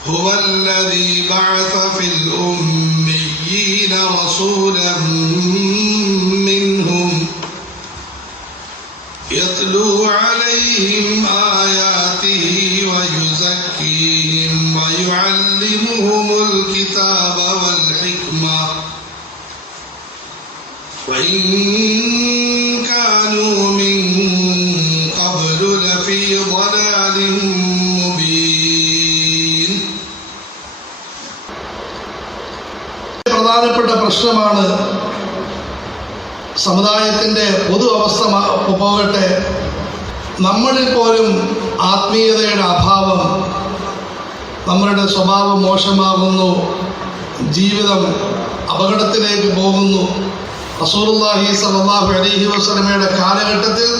هو الذي بعث في الأميين رسولا منهم يتلو عليهم آياته ويزكيهم ويعلمهم الكتاب والحكمة وإن كانوا من قبل لفي ضلال مبين. പ്രധാനപ്പെട്ട പ്രശ്നമാണ് സമുദായത്തിൻ്റെ പൊതു അവസ്ഥ പോകട്ടെ, നമ്മളിൽ പോലും ആത്മീയതയുടെ അഭാവം, നമ്മളുടെ സ്വഭാവം മോശമാകുന്നു, ജീവിതം അപകടത്തിലേക്ക് പോകുന്നു. റസൂലുള്ളാഹി സ്വല്ലല്ലാഹു അലൈഹി വസല്ലമയുടെ കാലഘട്ടത്തിൽ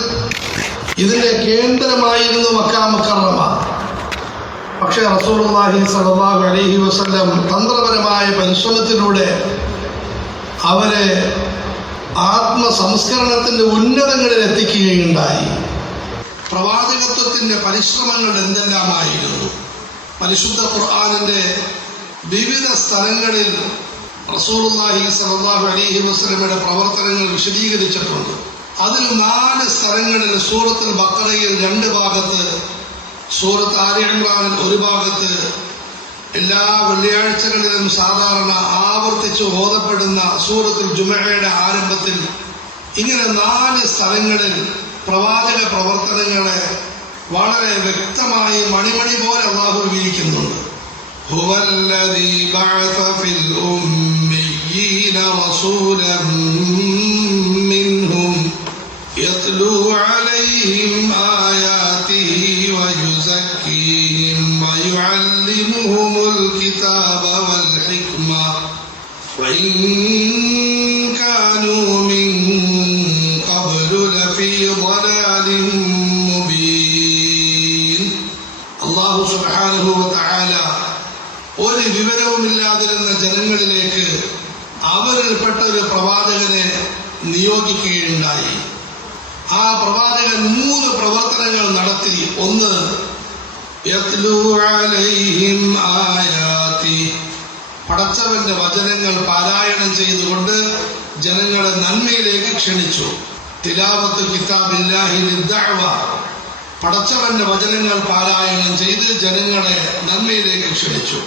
ഇതിൻ്റെ കേന്ദ്രമായിരുന്നു മക്ക മുക്കറമ. പക്ഷേ റസൂലുള്ളാഹി സ്വല്ലല്ലാഹു അലൈഹി വസല്ലം തന്ത്രപരമായ പരിശ്രമത്തിലൂടെ അവരെ ആത്മസംസ്കരണത്തിൻ്റെ ഉന്നതങ്ങളിൽ എത്തിക്കുകയുണ്ടായി. പ്രവാചകത്വത്തിൻ്റെ പരിശ്രമങ്ങൾ എന്തെല്ലാമായിരുന്നു? പരിശുദ്ധ ഖുർആനിൻ്റെ വിവിധ സ്ഥലങ്ങളിൽ റസൂലുള്ളാഹി സ്വല്ലല്ലാഹു അലൈഹി വസല്ലമയുടെ പ്രവർത്തനങ്ങൾ വിശദീകരിച്ചിട്ടുണ്ട്. അതിൽ 4 സ്ഥലങ്ങളിൽ സൂറത്തുൽ ബഖറയിൽ 2 ഭാഗത്ത്, സൂറത്ത് ആലി ഇംറാനിൽ 1 ഭാഗത്ത്, എല്ലാ വെള്ളിയാഴ്ചകളിലും സാധാരണ ആവർത്തിച്ച് ഓതപ്പെടുന്ന സൂറത്തുൽ ജുമുഅയുടെ ആരംഭത്തിൽ, ഇങ്ങനെ 4 സ്ഥലങ്ങളിൽ പ്രവാചക പ്രവർത്തനങ്ങളെ വളരെ വ്യക്തമായി മണിമണി പോലെ അല്ലാഹു വിവരിക്കുന്നുണ്ട്. ഹുവല്ലദീ ബഅസ ഫിൽ ഉമ്മീന റസൂലൻ മിൻഹും യത്ലൂ അലൈഹിം ആയാതിഹി വയുസക്കീഹിം വയുഅല്ലിമുഹുമുൽ കിതാബ വൽ ഹിക്മ വഇൻ കാനൂ മിൻ ഖബ്ലു ലഫീ ളലാലിൻ മുബീൻ. അല്ലാഹു സുബ്ഹാനഹു വ തആല ഒരു വിവരവുമില്ലാതിരുന്ന ജനങ്ങളിലേക്ക് അവരിൽപ്പെട്ട ഒരു പ്രവാചകനെ നിയോഗിക്കുകയുണ്ടായി. ആ പ്രവാചകൻ 3 പ്രവർത്തനങ്ങൾ നടത്തി. ഒന്ന്, യത്ലൂ അലൈഹിം ആയാതി, പടച്ചവന്റെ വചനങ്ങൾ പാരായണം ചെയ്തുകൊണ്ട് ജനങ്ങളെ നന്മയിലേക്ക് ക്ഷണിച്ചു. തിലാവത്ത് കിതാബില്ലാഹി ലിദ്ദഅവ, പടച്ചവന്റെ വചനങ്ങൾ പാരായണം ചെയ്ത് ജനങ്ങളെ നന്മയിലേക്ക് ക്ഷണിച്ചു.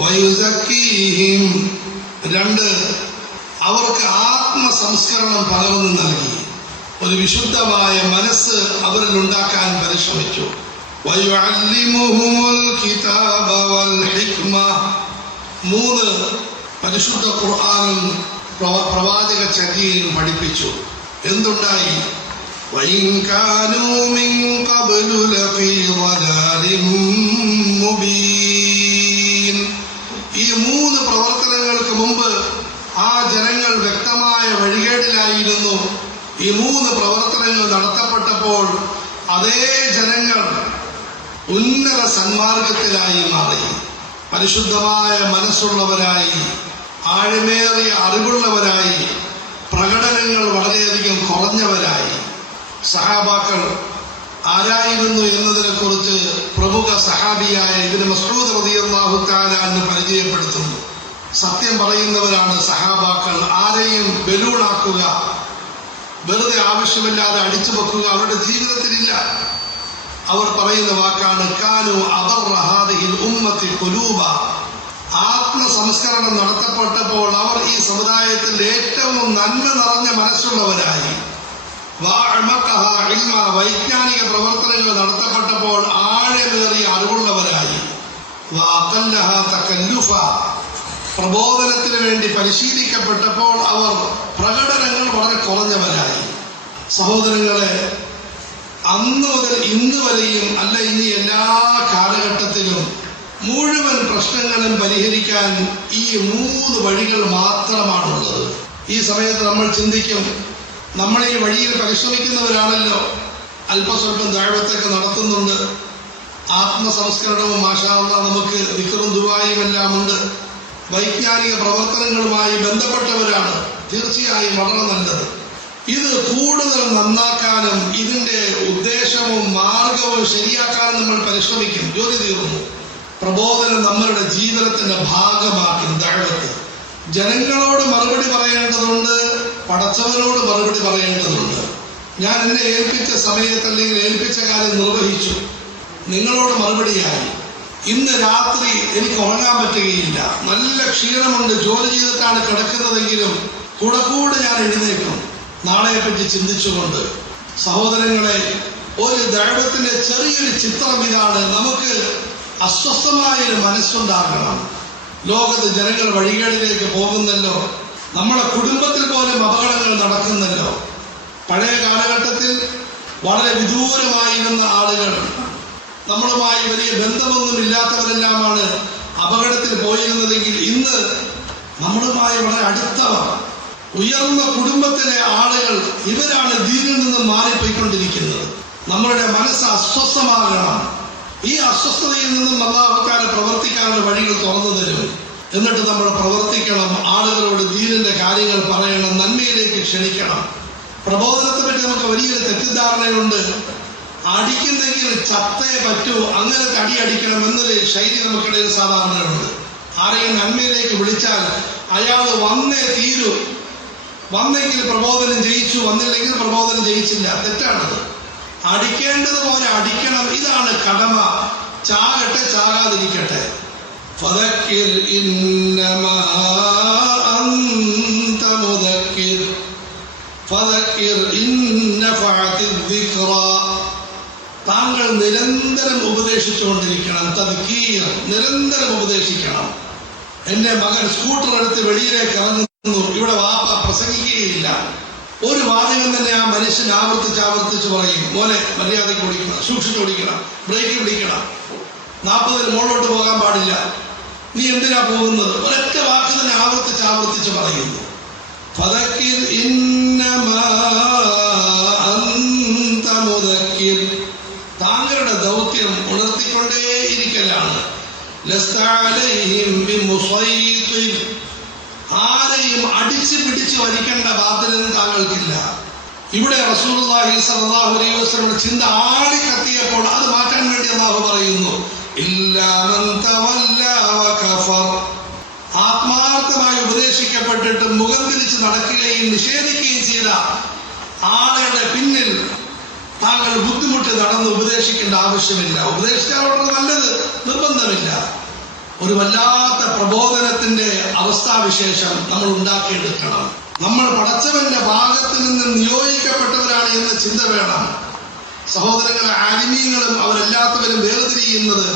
വയുസക്കീഹിം, 2, അവർക്ക് ആത്മസംസ്കരണം പകർന്നു നൽകി. ഒരു വിശുദ്ധമായ മനസ്സ് അവരിൽ ഉണ്ടാക്കാൻ പരിശ്രമിച്ചു. വയുഅല്ലിമുഹുമുൽ കിതാബ വൽ ഹിക്മ, 3, പരിശുദ്ധ ഖുർആനും പ്രവാചക ചര്യയും പഠിപ്പിച്ചു. എന്തുണ്ടായി? വഇൻ കാനൂ മിൻ ഖബ്ലു ലഫീ ളലാലിൻ മുബീൻ. ഈ 3 പ്രവർത്തനങ്ങൾക്ക് മുമ്പ് ആ ജനങ്ങൾ വ്യക്തമായ വഴികേടിലായിരുന്നു. ഈ 3 പ്രവർത്തനങ്ങൾ നടത്തപ്പെട്ടപ്പോൾ അതേ ജനങ്ങൾ ഉന്നത സന്മാർഗത്തിലായി മാറി. പരിശുദ്ധമായ മനസ്സുള്ളവരായി, ആഴമേറിയ അറിവുള്ളവരായി, പ്രകടനങ്ങൾ വളരെയധികം കുറഞ്ഞവരായി. സഹാബാക്കൾ ആരായിരുന്നു എന്നതിനെ കുറിച്ച് പ്രമുഖ സഹാബിയായ ഇബ്നു മസ്ഊദ് റളിയല്ലാഹു തആല അൻഹു പരിചയപ്പെടുത്തുന്നു. സത്യം പറയുന്നവരാണ് സഹാബാക്കൾ. ആരെയും ബലൂണാക്കുക, വെറുതെ ആവശ്യമില്ലാതെ അടിച്ചു വെക്കുക അവരുടെ ജീവിതത്തിലില്ല. അവർ പറയുന്ന വാക്കാണ് കാനു അദർറ ഹാദിഹിൽ ഉമ്മത്തി ഖുലൂബ. ആത്മസംസ്കരണം നടത്തപ്പെട്ടപ്പോൾ അവർ ഈ സമുദായത്തിൽ ഏറ്റവും നന്മ നിറഞ്ഞ മനസ്സുള്ളവരായി. വഅമഖഹ ഇൽമ, വൈജ്ഞാനിക പ്രവർത്തനങ്ങൾ നടത്തപ്പെട്ടപ്പോൾ ആഴമേറിയ അറിവുള്ളവരായി. വഅഖല്ലഹ തകല്ലുഫ, പ്രബോധനത്തിന് വേണ്ടി പരിശീലിക്കപ്പെട്ടപ്പോൾ അവർ പ്രകടനങ്ങൾ വളരെ കുറഞ്ഞവരായി. സഹോദരങ്ങളെ, അന്ന് മുതൽ ഇന്ന് വരെയും അല്ല, ഇനി എല്ലാ കാലഘട്ടത്തിലും മുഴുവൻ പ്രശ്നങ്ങളും പരിഹരിക്കാൻ ഈ 3 വഴികൾ മാത്രമാണുള്ളത്. ഈ സമയത്ത് നമ്മൾ ചിന്തിക്കും, നമ്മൾ ഈ വഴിയിൽ പരിശ്രമിക്കുന്നവരാണല്ലോ, അല്പസ്വല്പം ദഅവത്തൊക്കെ നടത്തുന്നുണ്ട്, ആത്മസംസ്കരണവും മാഷാ അല്ലാഹ് നമുക്ക് ദിക്റും ദുആയും എല്ലാം ഉണ്ട്, വൈജ്ഞാനിക പ്രവർത്തനങ്ങളുമായി ബന്ധപ്പെട്ടവരാണ്. തീർച്ചയായും വളരെ നല്ലത്. ഇത് കൂടുതൽ നന്നാക്കാനും ഇതിന്റെ ഉദ്ദേശവും മാർഗവും ശരിയാക്കാനും നമ്മൾ പരിശ്രമിക്കും. ജോലി തീർന്നു. പ്രബോധനം നമ്മളുടെ ജീവിതത്തിന്റെ ഭാഗമാക്കി. ദഅവത്ത് ജനങ്ങളോട് മറുപടി പറയേണ്ടതുണ്ട്, പടച്ചവനോട് മറുപടി പറയേണ്ടതുണ്ട്. ഞാൻ എന്നെ ഏൽപ്പിച്ച സമയത്ത് അല്ലെങ്കിൽ ഏൽപ്പിച്ച കാര്യം നിർവഹിച്ചു, നിങ്ങളോട് മറുപടിയായി. ഇന്ന് രാത്രി എനിക്ക് ഉറങ്ങാൻ പറ്റുകയില്ല, നല്ല ക്ഷീണമുണ്ട്, ജോലി ചെയ്തിട്ടാണ് കിടക്കുന്നതെങ്കിലും കൂടെ ഞാൻ എഴുന്നേൽക്കും നാളെയെപ്പറ്റി ചിന്തിച്ചുകൊണ്ട്. സഹോദരങ്ങളെ, ഒരു ദൈവത്തിന്റെ ചെറിയൊരു ചിത്രം ഇതാണ്. നമുക്ക് അസ്വസ്ഥമായൊരു മനസ്സുണ്ടാകണം. ലോകത്ത് ജനങ്ങൾ വഴികേടിലേക്ക് പോകുന്നല്ലോ, നമ്മളെ കുടുംബത്തിൽ പോലും അപകടങ്ങൾ നടക്കുന്നല്ലോ. പഴയ കാലഘട്ടത്തിൽ വളരെ വിദൂരമായിരുന്ന ആളുകൾ, നമ്മളുമായി വലിയ ബന്ധമൊന്നുമില്ലാത്തവരെല്ലാമാണ് അപകടത്തിൽ പോയിരുന്നതെങ്കിൽ ഇന്ന് നമ്മളുമായി വളരെ അടുത്തവർ, ഉയർന്ന കുടുംബത്തിലെ ആളുകൾ, ഇവരാണ് ദീനിൽ നിന്ന് മാറിപ്പോയിക്കൊണ്ടിരിക്കുന്നത്. നമ്മളുടെ മനസ്സ് അസ്വസ്ഥമാകണം. ഈ അസ്വസ്ഥതയിൽ നിന്നും അല്ലാഹു തആല പ്രവർത്തിക്കാനുള്ള വഴികൾ തുറന്നു തരും. എന്നിട്ട് നമ്മൾ പ്രവർത്തിക്കണം, ആളുകളോട് ദീനിന്റെ കാര്യങ്ങൾ പറയണം, നന്മയിലേക്ക് ക്ഷണിക്കണം. പ്രബോധനത്തെ പറ്റി നമുക്ക് വലിയൊരു തെറ്റിദ്ധാരണയുണ്ട്. അടിക്കുന്നെങ്കിൽ ചത്തേ പറ്റൂ, അങ്ങനെ തടി അടിക്കണം എന്നൊരു ശൈലി നമുക്കിടയിൽ സാധാരണയുണ്ട്. ആരെയും നന്മയിലേക്ക് വിളിച്ചാൽ അയാൾ വന്നേ തീരൂ, വന്നെങ്കിൽ പ്രബോധനം ജയിച്ചു, വന്നില്ലെങ്കിൽ പ്രബോധനം ജയിച്ചില്ല. തെറ്റാണത്. അടിക്കേണ്ടതുപോലെ അടിക്കണം, ഇതാണ് കടമ. ചാകട്ടെ ചാകാതിരിക്കട്ടെ. ഫദക്കിർ ഇന്നമാ അൻത മുദക്കിർ ഫദക്കിർ ഇന്നഫഅതി ദിക്റ. താങ്കൾ നിരന്തരം ഉപദേശിച്ചുകൊണ്ടിരിക്കണം. തദ്കീർ, നിരന്തരം ഉപദേശിക്കണം. എന്റെ മകൻ സ്കൂട്ടർ എടുത്ത് വെളിയിലേക്ക് ഇറങ്ങുന്നു, ഇവിടെ വാപ്പ പ്രസംഗിക്കുകയില്ല. ഒരു വാചകം തന്നെ ആ മനുഷ്യൻ ആവർത്തിച്ച് പറയും, മോനെ മര്യാദയ്ക്ക് ഓടിക്കണം, സൂക്ഷിച്ച് ഓടിക്കണം, ബ്രേക്ക് പിടിക്കണം, 40 മുകളിലോട്ട് പോകാൻ പാടില്ല, നീ എന്തിനാ പോകുന്നത്, ഒരൊറ്റ വാക്ക് തന്നെ ആവർത്തിച്ച് പറയുന്നു. ഫദക്കിർ ഇന്നമാ അൻത മുദക്കിർ. താങ്കളുടെ ദൗത്യം ഉണർത്തിക്കൊണ്ടേയിരിക്കലാണ്. ലസ്ത അലൈഹിം ബിമുസൈത്തിർ. ആരെയും അടിച്ചു പിടിച്ച് വരിക്കേണ്ട ബാധ്യത താങ്കൾക്കില്ല. ഇവിടെ റസൂലുള്ളാഹി സ്വല്ലല്ലാഹു അലൈഹി വസല്ലം ചിന്ത ആളിക്കത്തിയപ്പോൾ അത് മാറ്റാൻ വേണ്ടി അല്ലാഹു പറയുന്നു, ഇല്ലാ മൻ തവല്ല വകഫർ. ആത്മാർത്ഥമായി ഉപദേശിക്കപ്പെട്ടിട്ട് മുഖം തിരിച്ച് നടക്കുകയും നിഷേധിക്കുകയും ചെയ്ത ആളുകളുടെ പിന്നിൽ താങ്കൾ ബുദ്ധിമുട്ട് നടന്ന് ഉപദേശിക്കേണ്ട ആവശ്യമില്ല. ഉപദേശിച്ചാൽ വളരെ നല്ലത്, നിർബന്ധമില്ല. ഒരു വല്ലാത്ത പ്രബോധനത്തിന്റെ അവസ്ഥാവിശേഷം നമ്മൾ ഉണ്ടാക്കിയെടുക്കണം. നമ്മൾ പടച്ചവന്റെ ഭാഗത്ത് നിന്ന് നിയോഗിക്കപ്പെട്ടവരാണ് എന്ന ചിന്ത വേണം. സഹോദരങ്ങളെ, ആലിമീങ്ങളും അവരെല്ലാത്തവരും വേർതിരിയുന്നത്,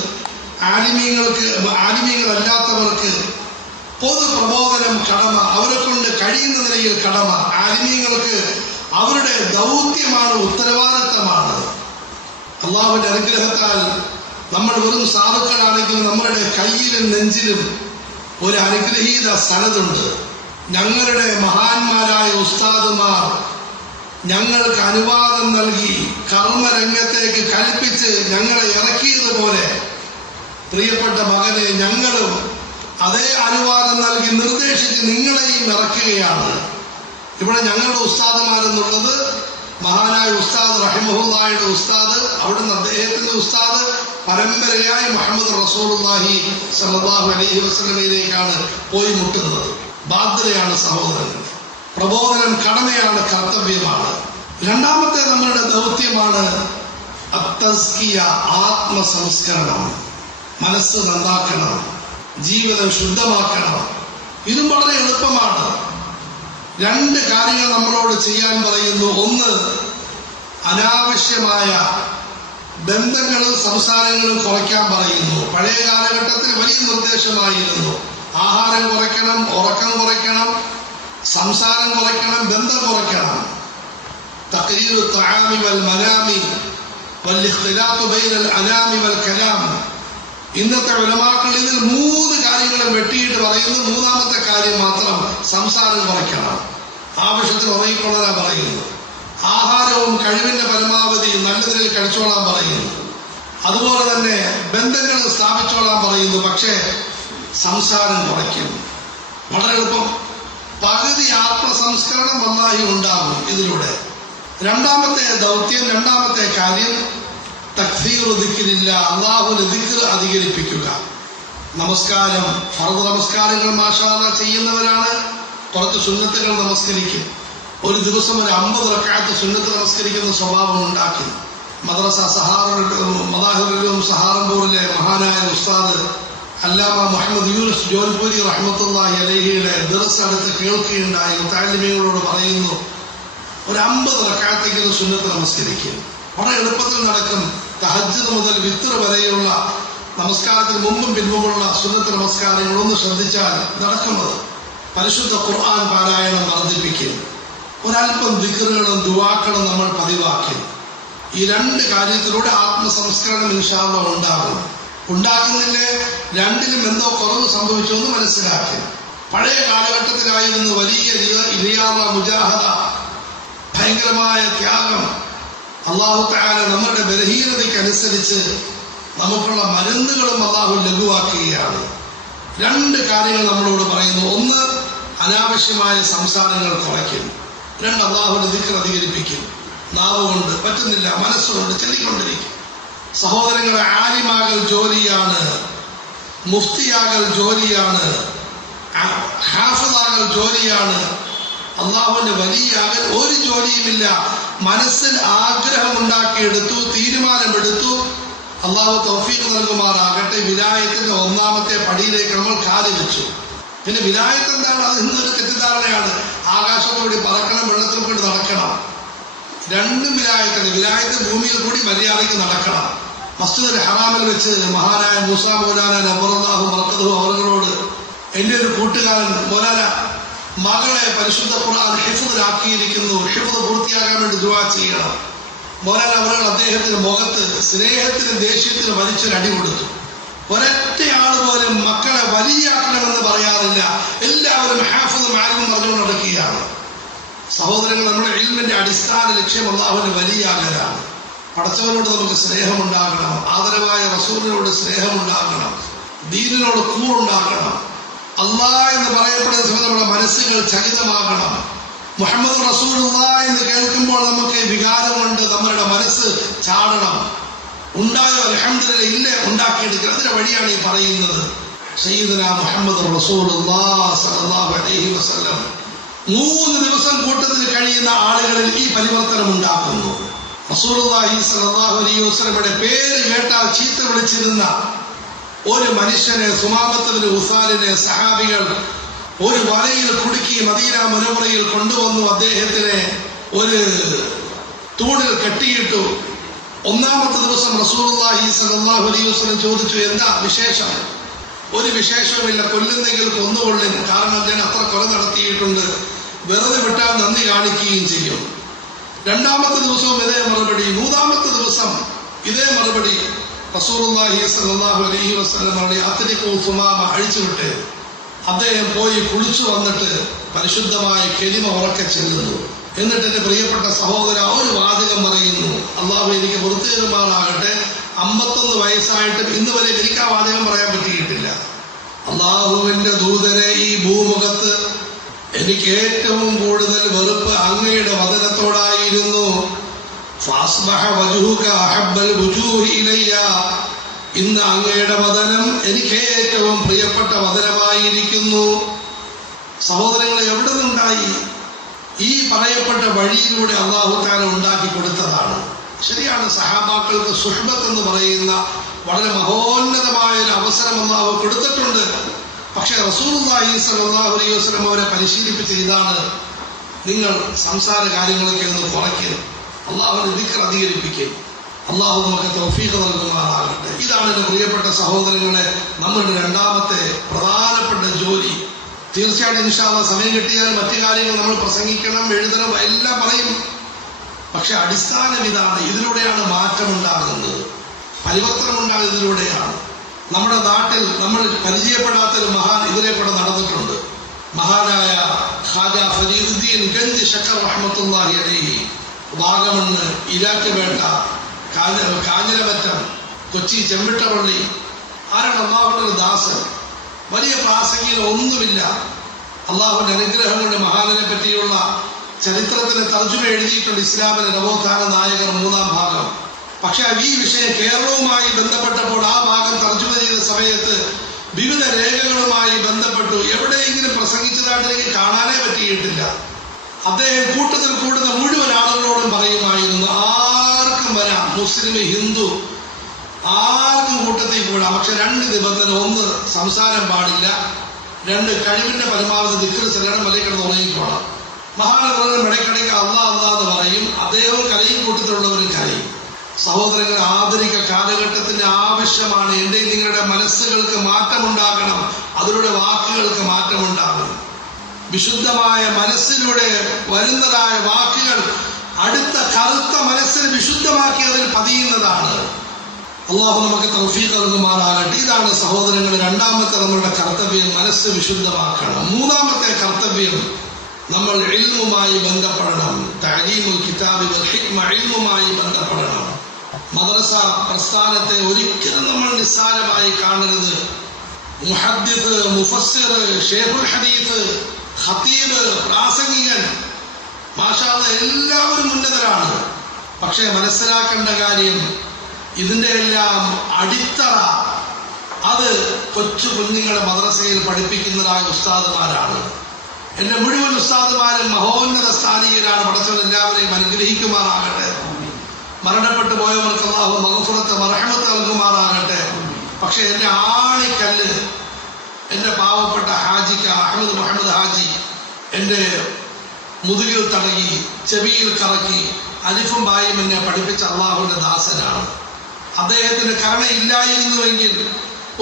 ആലിമീങ്ങളല്ലാത്തവർക്ക് പൊതു പ്രബോധനം കടമ, അവരെ കൊണ്ട് കഴിയുന്ന നിലയിൽ കടമ. ആലിമീങ്ങൾക്ക് അവരുടെ ദൗത്യമാണ്, ഉത്തരവാദിത്തമാണ്. അള്ളാഹുവിന്റെ അനുഗ്രഹത്താൽ നമ്മൾ വെറും സാധുക്കളാണെങ്കിലും നമ്മളുടെ കയ്യിലും നെഞ്ചിലും ഒരു അനുഗ്രഹീത സനതുണ്ട്. ഞങ്ങളുടെ മഹാന്മാരായ ഉസ്താദുമാർ ഞങ്ങൾക്ക് അനുവാദം നൽകി കർമ്മരംഗത്തേക്ക് കൽപ്പിച്ച് ഞങ്ങളെ ഇറക്കിയതുപോലെ പ്രിയപ്പെട്ട മകനെ ഞങ്ങളും അതേ അനുവാദം നൽകി നിർദ്ദേശിച്ച് നിങ്ങളെയും ഇറക്കുകയാണ്. ഇവിടെ ഞങ്ങളുടെ ഉസ്താദുമാരെന്നുള്ളത് മഹാനായ ഉസ്താദ് റഹിമഹുല്ലാഹിയുടെ ഉസ്താദ്, അവിടുന്ന് അദ്ദേഹത്തിന്റെ ഉസ്താദ് പരമ്പരയായി മുഹമ്മദ് റസൂലുള്ളാഹി സ്വല്ലല്ലാഹു അലൈഹി വസല്ലമയിലേക്കാണ് പോയി മുട്ടുന്നത്. ബാധ്യതയാണ് സഹോദരൻ. പ്രബോധനം കടമയാണ്, കർത്തവ്യമാണ്. രണ്ടാമത്തെ നമ്മളുടെ ദൗത്യമാണ് അത്തസ്കിയ, ആത്മസംസ്കരണം. മനസ്സ് നന്നാക്കണം, ജീവിതം ശുദ്ധമാക്കണം. ഇതും വളരെ എളുപ്പമാണ്. 2 കാര്യങ്ങൾ നമ്മളോട് ചെയ്യാൻ പറയുന്നു. ഒന്ന്, അനാവശ്യമായ ബന്ധങ്ങളും സംസാരങ്ങളും കുറയ്ക്കാൻ പറയുന്നു. പഴയ കാലഘട്ടത്തിൽ വലിയ നിർദ്ദേശമായിരുന്നു. ആഹാരം കുറയ്ക്കണം, ഉറക്കം കുറയ്ക്കണം, സംസാരം കുറയ്ക്കണം, ബന്ധം കുറയ്ക്കണം. തഖ്രീറു തആമി വൽ മനാമി വൽ ഇഖ്തിലാത്തു ബൈനൽ അനാമി വൽ കലാം. ഇന്നത്തെ ഉലമാക്കൾ ഇതിൽ 3 കാര്യങ്ങളും വെട്ടിയിട്ട് പറയുന്നു. 3ാമത്തെ കാര്യം മാത്രം, സംസാരം കുറയ്ക്കണം. ആവശ്യത്തിന് ഉറങ്ങിക്കൊള്ളാൻ പറയുന്നു. ആഹാരവും കഴിവിന്റെ പരമാവധി നല്ല നിലയിൽ കഴിച്ചോളാൻ പറയുന്നു. അതുപോലെ തന്നെ ബന്ധങ്ങൾ സ്ഥാപിച്ചോളാൻ പറയുന്നു. പക്ഷേ സംസാരം കുറയ്ക്കുന്നു. വളരെ എളുപ്പം. പകുതി ആത്മസംസ്കരണം വന്നായി ഉണ്ടാകും ഇതിലൂടെ. രണ്ടാമത്തെ ദൗത്യം, രണ്ടാമത്തെ കാര്യം തക്സീറു ദിക്റില്ല, അല്ലാഹുവിന്റെ ദിക്ർ അധികരിപ്പിക്കുക. നമസ്കാരം, ഫർദ് നമസ്കാരങ്ങൾ മാഷാ അല്ലാഹ് ചെയ്യുന്നവരാണ്. കുറച്ച് സുന്നത്തുകൾ നമസ്കരിക്കും. ഒരു ദിവസം ഒരു 50 റക്അത്ത് സുന്നത്ത് നമസ്കരിക്കുന്ന സ്വഭാവം ഉണ്ടാക്കി. മദ്രസ മദാഹിറുലും സഹാറംപൂരിലെ മഹാനായ ഉസ്താദ് അല്ലാമ മുഹമ്മദ് യൂനുസ് ജോൽപൂരി റഹ്മത്തുള്ളാഹി അലൈഹിയുടെ ദർസ് അടുത്ത് കേൾക്കുകയുണ്ടായി. മുതഅല്ലിമീങ്ങളോട് പറയുന്നു, ഒരു 50 റക്അത്തെങ്കിലും സുന്നത്ത് നമസ്കരിക്കും. വളരെ എളുപ്പത്തിൽ നടക്കും. തഹജ്ജുദ് മുതൽ വിത്ർ വരെയുള്ള നമസ്കാരത്തിന് മുമ്പും പിൻപുമുള്ള സുന്നത്ത് നമസ്കാരങ്ങൾ ഒന്ന് ശ്രദ്ധിച്ചാൽ നടക്കുന്നത്. പരിശുദ്ധ ഖുർആൻ പാരായണം വർദ്ധിപ്പിക്കും. ഒരല്പം ദിക്റുകളും ദുആക്കളും നമ്മൾ പതിവാക്കി. ഈ 2 കാര്യത്തിലൂടെ ആത്മസംസ്കരണം ഇൻഷാ അല്ലാഹ് ഉണ്ടാകും. ഉണ്ടാകുന്നില്ലേ, രണ്ടിലും എന്തോ കുറവ് സംഭവിച്ചു എന്ന് മനസ്സിലാക്കി. പഴയ കാലഘട്ടത്തിലായിരുന്നു വലിയ റിയാദ, മുജാഹദ, ഭയങ്കരമായ ത്യാഗം. അല്ലാഹു തആല നമ്മുടെ ബലഹീനതയ്ക്കനുസരിച്ച് നമുക്കുള്ള മരുന്നുകളും അല്ലാഹു ലഘുവാക്കുകയാണ്. 2 കാര്യങ്ങൾ നമ്മളോട് പറയുന്നു. ഒന്ന്, അനാവശ്യമായ സംസാരങ്ങൾ കുറയ്ക്കും. 2, അല്ലാഹുവിന്റെ ദിക്ർ അധികരിപ്പിക്കും. നാവ് കൊണ്ട് പറ്റുന്നില്ല, മനസ്സുകൊണ്ട് ചൊല്ലിക്കൊണ്ടിരിക്കും. സഹോദരങ്ങളെ, ആലിമാകൽ ജോലിയാണ്, മുഫ്തിയാകൽ ജോലിയാണ്, ഹാഫിളാകൽ ജോലിയാണ്. അല്ലാഹുവിന്റെ വലിയാകൽ ഒരു ജോലിയുമില്ല. മനസ്സിൽ ആഗ്രഹമുണ്ടാക്കിയെടുത്തു, തീരുമാനമെടുത്തു, അല്ലാഹു തൗഫീഖ് നൽകുമാറാകട്ടെ. വിലായത്തിന്റെ 1ാമത്തെ പടിയിലേക്ക് നമ്മൾ കാല് വെച്ചു. പിന്നെ വിലായത്ത് എന്താണ്? അത് ഇന്നൊരു തെറ്റിദ്ധാരണയാണ്. ആകാശത്തോടി പറക്കണം, വെള്ളത്തിൽ കൂടി നടക്കണം. 2 വിലായത്തിന്. വിലായത്ത് ഭൂമിയിൽ കൂടി മര്യാദയ്ക്ക് നടക്കണം. മസ്ജിദുൽ ഹറാമിൽ വെച്ച് മഹാനായ മൂസാ മൗലാന നബറല്ലാഹു മർക്കദഹു അവர்களോട് എൻ്റെ ഒരു കൂട്ടുകാരൻ മൗലാന മകളെ പരിശുദ്ധ ഖുർആൻ ഹിഫ്ദിലാക്കിയിരിക്കുന്നു, ഹിഫ്ദ് പൂർത്തിയാക്കാൻ വേണ്ടി ദുആ ചെയ്യണം. മൗലാന അവர்கள் അദ്ദേഹത്തിന് മുഖത്ത് സ്നേഹത്തിനും ദേഷ്യത്തിനും വലിച്ചൊരടി കൊടുത്തു. ഒരൊറ്റയാൾ പോലും മക്കളെ വലിയാക്കണമെന്ന് പറയാറില്ല. എല്ലാവരും ഹാഫിദും ആലിമും പറഞ്ഞുകൊണ്ട് നടക്കുകയാണ്. സഹോദരങ്ങൾ, നമ്മുടെ ഇൽമിന്റെ അടിസ്ഥാന ലക്ഷ്യം അല്ലാഹുവിന്റെ വലിയാകലാണ്. പടച്ചവനോട് നമുക്ക് സ്നേഹമുണ്ടാകണം, ആദരവായ റസൂലിനോട് സ്നേഹമുണ്ടാകണം, ദീനിനോട് കൂറുണ്ടാകണം. അല്ലാഹ് എന്ന് പറയപ്പെടുന്ന സമയത്ത് നമ്മുടെ മനസ്സുകൾ ചകിതമാകണം. മുഹമ്മദ് റസൂലുള്ളാഹി എന്ന് കേൾക്കുമ്പോൾ നമുക്ക് വികാരം കൊണ്ട് നമ്മുടെ മനസ്സ് ചാടണം. ഉണ്ടായോ? അൽഹംദുലില്ലാഹ്. ഇല്ല, ഉണ്ടാക്കിയെടുക്കുക. അതിന്റെ വഴിയാണ് ഈ പറയുന്നത്. സയ്യിദുനാ മുഹമ്മദ് റസൂലുള്ളാഹി സ്വല്ലല്ലാഹു അലൈഹി വസല്ലം 3 ദിവസം കൂട്ടത്തിൽ കഴിയുന്ന ആളുകളിൽ ഈ പരിവർത്തനം ഉണ്ടാക്കുന്നു. റസൂലുള്ളാഹി സ്വല്ലല്ലാഹു അലൈഹി വസല്ലമയുടെ പേര് കേട്ടാൽ ചീത്ത വിളിച്ചിരുന്ന ഒരു മനുഷ്യനെ, സുമാമത്തുൽ ഉസാലിനെ സഹാബികൾ ഒരു വലയിൽ കുടുക്കി മദീന മുനവറയിൽ കൊണ്ടുവന്നു. അദ്ദേഹത്തിനെ ഒരു തൂണിൽ കെട്ടിയിട്ടു. 1ാമത്തെ ദിവസം റസൂലുള്ളാഹി സ്വല്ലല്ലാഹു അലൈഹി വസല്ലം ചോദിച്ചു, എന്താ വിശേഷം? ഒരു വിശേഷവുമില്ല, കൊല്ലുന്നെങ്കിൽ കൊന്നുകൊള്ളിൻ, കാരണം ഞാൻ അത്ര കൊല നടത്തിയിട്ടുണ്ട്, വെറുതെ വിട്ടാൽ നന്ദി കാണിക്കുകയും ചെയ്യും. 2ാമത്തെ ദിവസവും ഇതേ മറുപടി. 3ാമത്തെ ദിവസം ഇതേ മറുപടി. റസൂലുള്ളാഹി സ്വല്ലല്ലാഹു അലൈഹി വസല്ലം അവരുടെ അത്രിഖു സുമാമ അഴിച്ചുവിട്ട് അദ്ദേഹം പോയി കുളിച്ചു വന്നിട്ട് പരിശുദ്ധമായ കെലിമ ഉറക്കെ ചെല്ലുന്നു. എന്നിട്ട് എന്റെ പ്രിയപ്പെട്ട സഹോദര ഒരു വാചകം പറയുന്നു, അല്ലാഹു എനിക്ക് വൃത്തികരമാകട്ടെ, 51 വയസ്സായിട്ടും ഇന്ന് വരെ എനിക്ക് ആ വാചകം പറയാൻ പറ്റിയിട്ടില്ല. അല്ലാഹുവിന്റെ ദൂതനെ, ഈ ഭൂമുഖത്ത് എനിക്ക് ഏറ്റവും കൂടുതൽ വെറുപ്പ് അങ്ങയുടെ വദനത്തോടായിരുന്നു. ഫാസ്ബഹ വജ്ഹുക അഹബ്ബൽ വുജൂഹി ഇലയ്യ. ഇന്ന് അങ്ങയുടെ വദനം എനിക്ക് ഏറ്റവും പ്രിയപ്പെട്ട വദനമായിരിക്കുന്നു. സഹോദരങ്ങളെ, എവിടെ നിന്നുണ്ടായി? ഈ പറയപ്പെട്ട വഴിയിലൂടെ അല്ലാഹു തആല ഉണ്ടാക്കി കൊടുത്തതാണ്. ശരിയാണ്, സഹാബാക്കൾക്ക് സുഹ്ബത്ത് എന്ന് പറയുന്ന വളരെ മഹോന്നതമായ ഒരു അവസരം അല്ലാഹു കൊടുത്തിട്ടുണ്ട്. പക്ഷെ റസൂലുള്ളാഹി സ്വല്ലല്ലാഹു അലൈഹി വസല്ലം അവരെ പരിശീലിപ്പിച്ച ഇതാണ്, നിങ്ങൾ സംസാര കാര്യങ്ങളൊക്കെ ഒന്ന് കുറയ്ക്കുക, അല്ലാഹുവിന്റെ ദിക്ർ അധികരിപ്പിക്കുക. അല്ലാഹു നമുക്ക് തൗഫീഖ് നൽകുമാറാകട്ടെ. ഇതാണ് എൻ്റെ പ്രിയപ്പെട്ട സഹോദരങ്ങളെ നമ്മുടെ 2ാമത്തെ പ്രധാനപ്പെട്ട ജോലി. തീർച്ചയായിട്ടും ഇൻഷാ അല്ലാഹ് സമയം കിട്ടിയാൽ മറ്റു കാര്യങ്ങൾ നമ്മൾ പ്രസംഗിക്കണം, എഴുതണം, എല്ലാം പറയും. പക്ഷെ അടിസ്ഥാനം ഇതാണ്. ഇതിലൂടെയാണ് മാറ്റമുണ്ടാകുന്നത്, പരിവർത്തനമുണ്ടാകുന്നത് ഇതിലൂടെയാണ്. നമ്മുടെ നാട്ടിൽ നമ്മൾ പരിചയപ്പെടാത്തൊരു മഹാൻ ഇതിലെ കൂടെ നടന്നിട്ടുണ്ട്. മഹാനായ ഖാജാ ഫരീദുദ്ദീൻ ഗഞ്ച് ശക്കർ റഹ്മത്തുള്ളാഹി അലൈഹി. വാഗമണ്ണ്, ഇരാറ്റുപേട്ട, കാഞ്ഞിരമറ്റം, കൊച്ചി ചെമ്പിട്ടപള്ളി. ആരാണ്? അല്ലാഹുവിന്റെ ഒരു ദാസൻ. വലിയ പ്രാസംഗികത ഒന്നുമില്ല. അല്ലാഹുവിന്റെ അനുഗ്രഹം കൊണ്ട് മഹാനെ പറ്റിയുള്ള ചരിത്രത്തിന് തർജ്ജമ എഴുതിയിട്ടുണ്ട് ഇസ്ലാമിലെ നവോത്ഥാന നായകർ 3ാം ഭാഗം. പക്ഷെ ഈ വിഷയം കേരളവുമായി ബന്ധപ്പെട്ടപ്പോൾ ആ ഭാഗം തർജ്ജമ ചെയ്ത സമയത്ത് വിവിധ രേഖകളുമായി ബന്ധപ്പെട്ടു എവിടെയെങ്കിലും പ്രസംഗിച്ചതായിട്ട് എനിക്ക് കാണാനേ പറ്റിയിട്ടില്ല. അദ്ദേഹം കൂട്ടത്തിൽ കൂടുന്ന മുഴുവൻ ആളുകളോടും പറയുമായിരുന്നു, ആർക്കും വരാം, മുസ്ലിം ഹിന്ദു ആർക്കും കൂട്ടത്തിൽ കൂടാം. പക്ഷെ 2 നിബന്ധന: 1 സംസാരം പാടില്ല, 2 കഴിവിന്റെ പരമാവധി ദിക്ർ ചെല്ലണം, അല്ലെങ്കിൽ കിടന്ന് ഉറങ്ങിക്കോണം. മഹാനഗരം ഇടയ്ക്കിടയ്ക്ക് അള്ളാ അള്ളാ എന്ന് പറയും. അദ്ദേഹവും കരയും, കൂട്ടത്തിലുള്ളവരും കരയും. സഹോദരങ്ങൾ, ആധുനിക കാലഘട്ടത്തിന്റെ ആവശ്യമാണ്. എന്റെ നിങ്ങളുടെ മനസ്സുകൾക്ക് മാറ്റമുണ്ടാകണം, അതിലൂടെ വാക്കുകൾക്ക് മാറ്റമുണ്ടാകണം. വിശുദ്ധമായ മനസ്സിലൂടെ വരുന്നതായ വാക്കുകൾ അടുത്ത കറുത്ത മനസ്സിന് വിശുദ്ധമാക്കി അതിൽ പതിയുന്നതാണ്. അള്ളാഹു നമുക്ക് തൗഫീഖ് നൽകുമാറാകട്ടെ. ഇതാണ് സഹോദരങ്ങൾ രണ്ടാമത്തെ നമ്മളുടെ കർത്തവ്യം, മനസ്സ് വിശുദ്ധമാക്കണം. മൂന്നാമത്തെ കർത്തവ്യം, നമ്മൾ ഇൽമുമായി ബന്ധപ്പെടണം. തഅലീമുൽ കിതാബി വൽ ഹിക്മ, ഇൽമുമായി ബന്ധപ്പെടണം. മദ്രസ പ്രസ്ഥാനത്തെ ഒരിക്കലും നമ്മൾ നിസ്സാരമായി കാണരുത്. മുഹദ്ദിസ്, മുഫസ്സിർ, ഷേഖുൽ ഹദീസ്, ഖതീബ്, പ്രാസംഗികൻ, മാഷാ അല്ലാഹ് എല്ലാവരും ഉന്നതരാണ്. പക്ഷേ മനസ്സിലാക്കേണ്ട കാര്യം, ഇതിന്റെ എല്ലാം അടിത്തറ അത് കൊച്ചു കുഞ്ഞുങ്ങളെ മദ്രസയിൽ പഠിപ്പിക്കുന്നതായ ഉസ്താദുമാരാണ്. എന്റെ മുഴുവൻ ഉസ്താദുമാരും മഹോന്നത സ്ഥാനീയരാണ്. പടച്ചവൻ എല്ലാവരെയും അനുഗ്രഹിക്കുമാറാകട്ടെ. മരണപ്പെട്ടു പോയവർക്ക് അല്ലാഹു മഗ്ഫിറത്ത് മർഹമത്ത് നൽകുമാറാകട്ടെ. പക്ഷെ എന്റെ ആണിക്കല്ല്, എന്റെ പാവപ്പെട്ട ഹാജിക്ക് അഹമ്മദ് മുഹമ്മദ് ഹാജി എന്റെ മുതുകിൽ തടകി, ചെവിയിൽ കറക്കി, അലിഫും ബായും എന്നെ പഠിപ്പിച്ച അള്ളാഹുവിന്റെ ദാസനാണ്. അദ്ദേഹത്തിന് കരുണയില്ലായിരുന്നുവെങ്കിൽ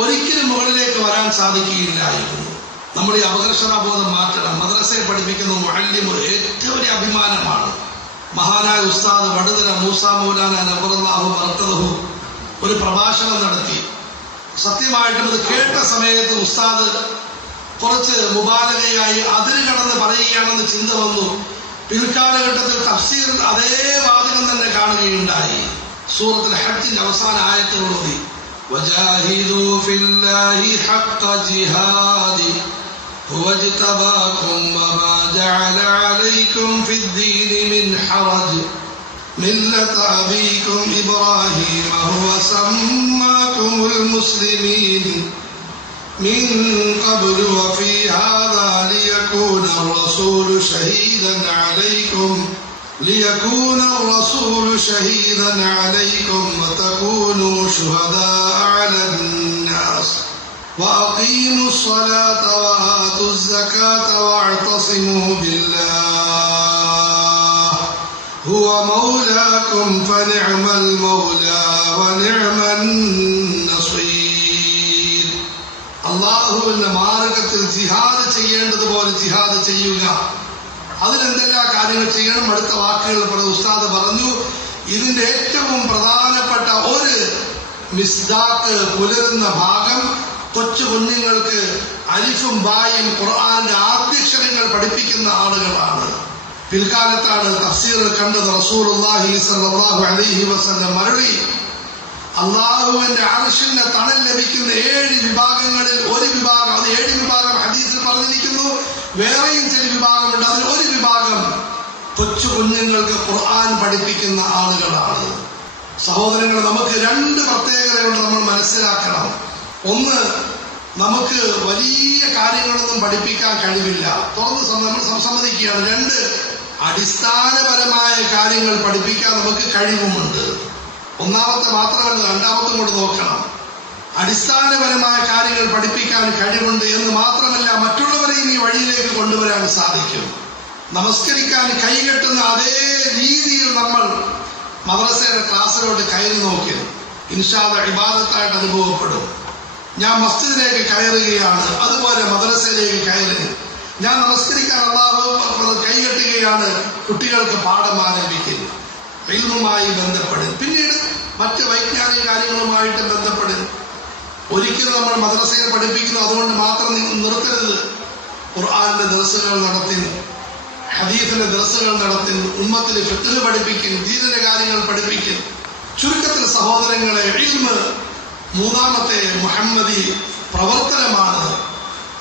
ഒരിക്കലും മുകളിലേക്ക് വരാൻ സാധിക്കുകയില്ലായിരുന്നു. നമ്മൾ ഈ അപകർഷതാബോധം മാറ്റണം. മദ്രസയെ പഠിപ്പിക്കുന്ന മുഅല്ലിം ഏറ്റവും വലിയ അഭിമാനമാണ്. മഹാനായ ഉസ്താദ് വടുതല മൂസാ മൗലാന നബറല്ലാഹു ബറക്കതഹു ഒരു പ്രഭാഷണം നടത്തി. സത്യമായിട്ടും അത് കേട്ട സമയത്ത് ഉസ്താദ് കുറച്ച് മുബാലകയായി അതിര് കടന്ന് പറയുകയാണെന്ന് ചിന്ത വന്നു. പിൽക്കാലഘട്ടത്തിൽ തഫ്സീർ അതേ വാചകം തന്നെ കാണുകയുണ്ടായി. സൂറത്തുൽ ഹജ്ജിന്റെ അവസാന ആയത്തുകൾ ഓതി, വജാഹിദൂ ഫില്ലാഹി ഹഖ്ഖ ജിഹാദി ഹുവ ഇജ്തബാകും വമാ ജഅല അലൈക്കും ഫിദ്ദീനി മിൻ ഹറജ് മില്ലത അബീകും ഇബ്രാഹീമ ഹുവ സമ്മാകുമുൽ മുസ്ലിമീൻ മിൻ ഖബ്ലു വഫീ ഹാദാ ലിയകൂന الرسول شهيدا عليكم وتكونوا شهداء على الناس وأقيموا الصلاة وآتوا الزكاة واعتصموا بالله هو مولاكم فنعم المولى ونعم النصير. അല്ലാഹുവിന്റെ മാർഗത്തിൽ ജിഹാദ് ചെയ്യേണ്ടതുപോലെ ജിഹാദ് ചെയ്യുക. അതിലെന്തെല്ലാം കാര്യങ്ങൾ ചെയ്യണം? അടുത്ത വാക്കുകൾ ഉസ്താദ് പറഞ്ഞു. ഇതിന്റെ ഏറ്റവും പ്രധാനപ്പെട്ട ഒരു മിസ്ദാക്ക് പുലരുന്ന ഭാഗം കൊച്ചു കുഞ്ഞുങ്ങൾക്ക് അലിഫും ബായും ഖുർആന്റെ ആദ്യാക്ഷരങ്ങൾ പഠിപ്പിക്കുന്ന ആളുകളാണ്. പിൽക്കാലത്താണ് തഫ്സീർ കണ്ടത്. റസൂലുള്ളാഹി സ്വല്ലല്ലാഹു അലൈഹി വസല്ലം മറുപടി, അള്ളാഹുവിന്റെ അർശിന്റെ തണൽ ലഭിക്കുന്ന 7 വിഭാഗങ്ങളിൽ ഒരു വിഭാഗം, അത് 7 വിഭാഗം ഹദീസിൽ പറഞ്ഞിരിക്കുന്നു. വേറെയും ചില വിഭാഗമുണ്ട്. അതിൽ ഒരു വിഭാഗം കൊച്ചു കുഞ്ഞുങ്ങൾക്ക് ഖുർആൻ പഠിപ്പിക്കുന്ന ആളുകളാണ്. സഹോദരങ്ങൾ, നമുക്ക് 2 പ്രത്യേകതകൾ നമ്മൾ മനസ്സിലാക്കണം. ഒന്ന്, നമുക്ക് വലിയ കാര്യങ്ങളൊന്നും പഠിപ്പിക്കാൻ കഴിവില്ല, തുറന്ന് നമ്മൾ സമ്മതിക്കുകയാണ്. 2, അടിസ്ഥാനപരമായ കാര്യങ്ങൾ പഠിപ്പിക്കാൻ നമുക്ക് കഴിവുമുണ്ട്. ഒന്നാമത്തെ മാത്രമല്ല, രണ്ടാമത്തും കൂടെ നോക്കണം. അടിസ്ഥാനപരമായ കാര്യങ്ങൾ പഠിപ്പിക്കാൻ കഴിവുണ്ട് എന്ന് മാത്രമല്ല, മറ്റുള്ളവരെയും ഈ വഴിയിലേക്ക് കൊണ്ടുവരാൻ സാധിക്കും. നമസ്കരിക്കാൻ കൈകെട്ടുന്ന അതേ രീതിയിൽ നമ്മൾ മദ്രസയുടെ ക്ലാസ്സിലോട്ട് കയറി നോക്കി ഇൻഷാ അല്ലാഹ് ഇബാദത്തായിട്ട് അനുഭവപ്പെടും. ഞാൻ മസ്ജിദിലേക്ക് കയറുകയാണ്, അതുപോലെ മദ്രസയിലേക്ക് കയറി ഞാൻ നമസ്കരിക്കാൻ അല്ലാഹു കൈകെട്ടുകയാണ്. കുട്ടികൾക്ക് പാഠം ആരംഭിക്കുന്നു. ഇൽമുമായി ബന്ധപ്പെടും. പിന്നീട് മറ്റ് വൈജ്ഞാനിക കാര്യങ്ങളുമായിട്ട് ബന്ധപ്പെടും. ഒരിക്കലും നമ്മൾ മദ്രസയിൽ പഠിപ്പിക്കുന്നു അതുകൊണ്ട് മാത്രം നിർത്തരുത്. ഖുർആന്റെ ദർസുകൾ നടത്തി, ഹദീസിന്റെ ദർസുകൾ നടത്തി, ഉമ്മത്തിലെ ഫിഖ് പഠിപ്പിക്കും, ദീനിന്റെ കാര്യങ്ങൾ പഠിപ്പിക്കും. ചുരുക്കത്തിൽ സഹോദരങ്ങളെ, ഇൽമ് മൂന്നാമത്തെ മുഹമ്മദി പ്രവർത്തനമാണ്.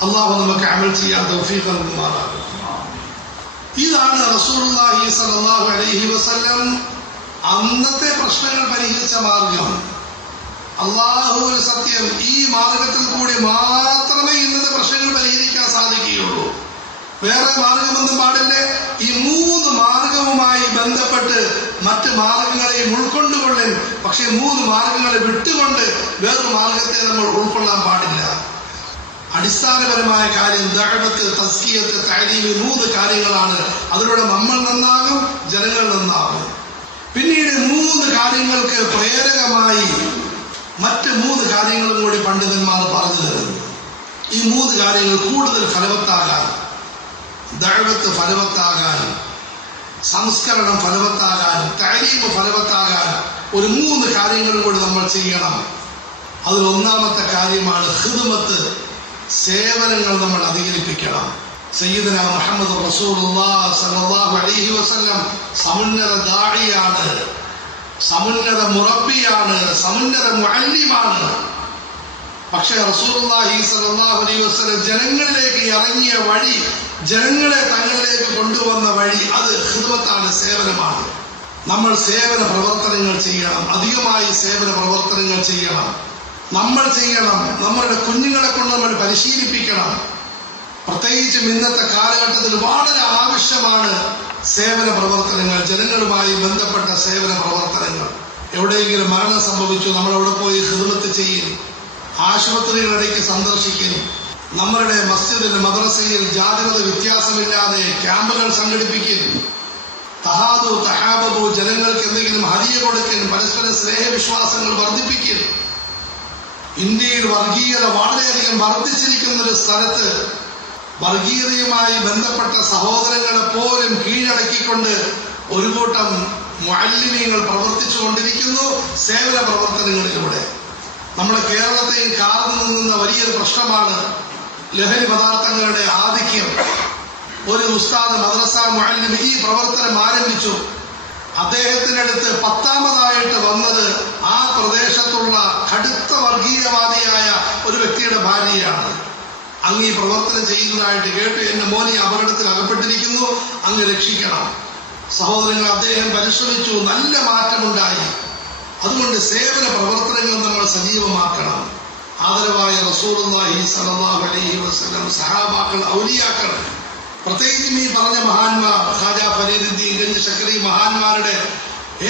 അല്ലാഹു നമുക്ക് അമൽ ചെയ്യാൻ തൗഫീഖ് നൽകുമാറാകട്ടെ. ഇതാണ് റസൂലുള്ളാഹി സ്വല്ലല്ലാഹു അലൈഹി വസല്ലം അന്നത്തെ പ്രശ്നങ്ങൾ പരിഹരിച്ച മാർഗം. അള്ളാഹുവിന് സത്യം, ഈ മാർഗത്തിൽ കൂടി മാത്രമേ ഇന്നത്തെ പ്രശ്നങ്ങൾ പരിഹരിക്കാൻ സാധിക്കുകയുള്ളൂ. വേറെ മാർഗമൊന്നും പാടില്ലേ. ഈ 3 മാർഗവുമായി ബന്ധപ്പെട്ട് മറ്റ് മാർഗങ്ങളെയും ഉൾക്കൊണ്ടുകൊള്ളൻ. പക്ഷെ 3 മാർഗങ്ങളെ വിട്ടുകൊണ്ട് വേറൊരു മാർഗത്തെ നമ്മൾ ഉൾക്കൊള്ളാൻ പാടില്ല. അടിസ്ഥാനപരമായ കാര്യം ദഅവത്ത്, തസ്കിയത്ത്, തഅലീം, 3 കാര്യങ്ങളാണ്. അതിലൂടെ നമ്മൾ നന്നാകും, ജനങ്ങൾ നന്നാകും. പിന്നീട് 3 കാര്യങ്ങൾക്ക് പ്രേരകമായി മറ്റ് 3 കാര്യങ്ങളും കൂടി പണ്ഡിതന്മാർ പറഞ്ഞു തരുന്നു. ഈ 3 കാര്യങ്ങൾ കൂടുതൽ ഫലവത്താകാൻ, ദഅവത്ത് ഫലവത്താകാൻ, സംസ്കരണം ഫലവത്താകാൻ, തഅലീം ഫലവത്താകാൻ ഒരു 3 കാര്യങ്ങളും കൂടി നമ്മൾ ചെയ്യണം. അതിൽ ഒന്നാമത്തെ കാര്യമാണ് ഖിദ്മത്ത്, സേവനങ്ങൾ നമ്മൾ അധികരിപ്പിക്കണം. സയ്യിദുനാ മുഹമ്മദ് റസൂലുള്ളാഹി സ്വല്ലല്ലാഹു അലൈഹി വസല്ലം സമുന്നത ദാഇയാണ്, സമുന്നത മുറബ്ബിയാണ്, സമുന്നത മുഅല്ലിമാണ്. പക്ഷേ റസൂലുള്ളാഹി സ്വല്ലല്ലാഹു അലൈഹി വസല്ലം ജനങ്ങളിലേക്ക് ഇറങ്ങിയ വഴി, ജനങ്ങളെ തങ്ങളിലേക്ക് കൊണ്ടുവന്ന വഴി, അത് ഖിദ്മത്താണ്, സേവനമാണ്. നമ്മൾ സേവന പ്രവർത്തനങ്ങൾ ചെയ്യണം, അധികമായി സേവന പ്രവർത്തനങ്ങൾ ചെയ്യണം. നമ്മൾ ചെയ്യണം, നമ്മളുടെ കുഞ്ഞുങ്ങളെ കൊണ്ട് നമ്മൾ പരിശീലിപ്പിക്കണം. പ്രത്യേകിച്ചും ഇന്നത്തെ കാലഘട്ടത്തിൽ വളരെ ആവശ്യമാണ് സേവന പ്രവർത്തനങ്ങൾ, ജനങ്ങളുമായി ബന്ധപ്പെട്ട സേവന പ്രവർത്തനങ്ങൾ. എവിടെയെങ്കിലും മരണം സംഭവിച്ചു, നമ്മളവിടെ പോയി ഖിദ്മത്ത് ചെയ്യും. ആശുപത്രികളിടയ്ക്ക് സന്ദർശിക്കും. നമ്മളുടെ മസ്ജിദിൽ, മദ്രസയിൽ ജാതിമത വ്യത്യാസമില്ലാതെ ക്യാമ്പുകൾ സംഘടിപ്പിക്കും. തഹാദു തഹാബു, ജനങ്ങൾക്ക് എന്തെങ്കിലും ഹദിയ കൊടുക്കും, പരസ്പര സ്നേഹവിശ്വാസങ്ങൾ വർദ്ധിപ്പിക്കും. ഇന്ത്യയിൽ വർഗീയത വളരെയധികം വർദ്ധിച്ചിരിക്കുന്ന ഒരു സ്ഥലത്ത് വർഗീയതയുമായി ബന്ധപ്പെട്ട സഹോദരങ്ങളെ പോലും കീഴടക്കിക്കൊണ്ട് ഒരു കൂട്ടം മുഅല്ലിമീങ്ങൾ പ്രവർത്തിച്ചു കൊണ്ടിരിക്കുന്നു സേവന പ്രവർത്തനങ്ങളിലൂടെ. നമ്മുടെ കേരളത്തെയും കാർന്നു നിന്നുന്ന വലിയൊരു പ്രശ്നമാണ് ലഹരി പദാർത്ഥങ്ങളുടെ ആധിക്യം. ഒരു ഉസ്താദ്, മദ്രസ മുഅല്ലിം ഈ പ്രവർത്തനം ആരംഭിച്ചു. അദ്ദേഹത്തിനടുത്ത് 10ാമതായിട്ട് വന്നത് ആ പ്രദേശത്തുള്ള കടുത്ത വർഗീയവാദിയായ ഒരു വ്യക്തിയുടെ ഭാര്യയാണ്. അങ്ങ് ഈ പ്രവർത്തനം ചെയ്യുന്നതായിട്ട് കേട്ട്, എന്റെ മോനെ അപകടത്തിൽ അകപ്പെട്ടിരിക്കുന്നു, അങ്ങ് രക്ഷിക്കണം. സഹോദരങ്ങൾ, അദ്ദേഹം പരിശ്രമിച്ചു, നല്ല മാറ്റമുണ്ടായി. അതുകൊണ്ട് സേവന പ്രവർത്തനങ്ങൾ നമ്മൾ സജീവമാക്കണം. ആദരവായ റസൂലുള്ളാഹി സ്വല്ലല്ലാഹു അലൈഹി വസല്ലം, സഹാബാക്കൾ, ഔലിയാക്കൾ, പ്രത്യേകിച്ചും ഈ പറഞ്ഞ മഹാന്മാർ, ഖാജ ഫരീദുദ്ദീൻ ഗഞ്ച് ശക്കരി മഹാന്മാരുടെ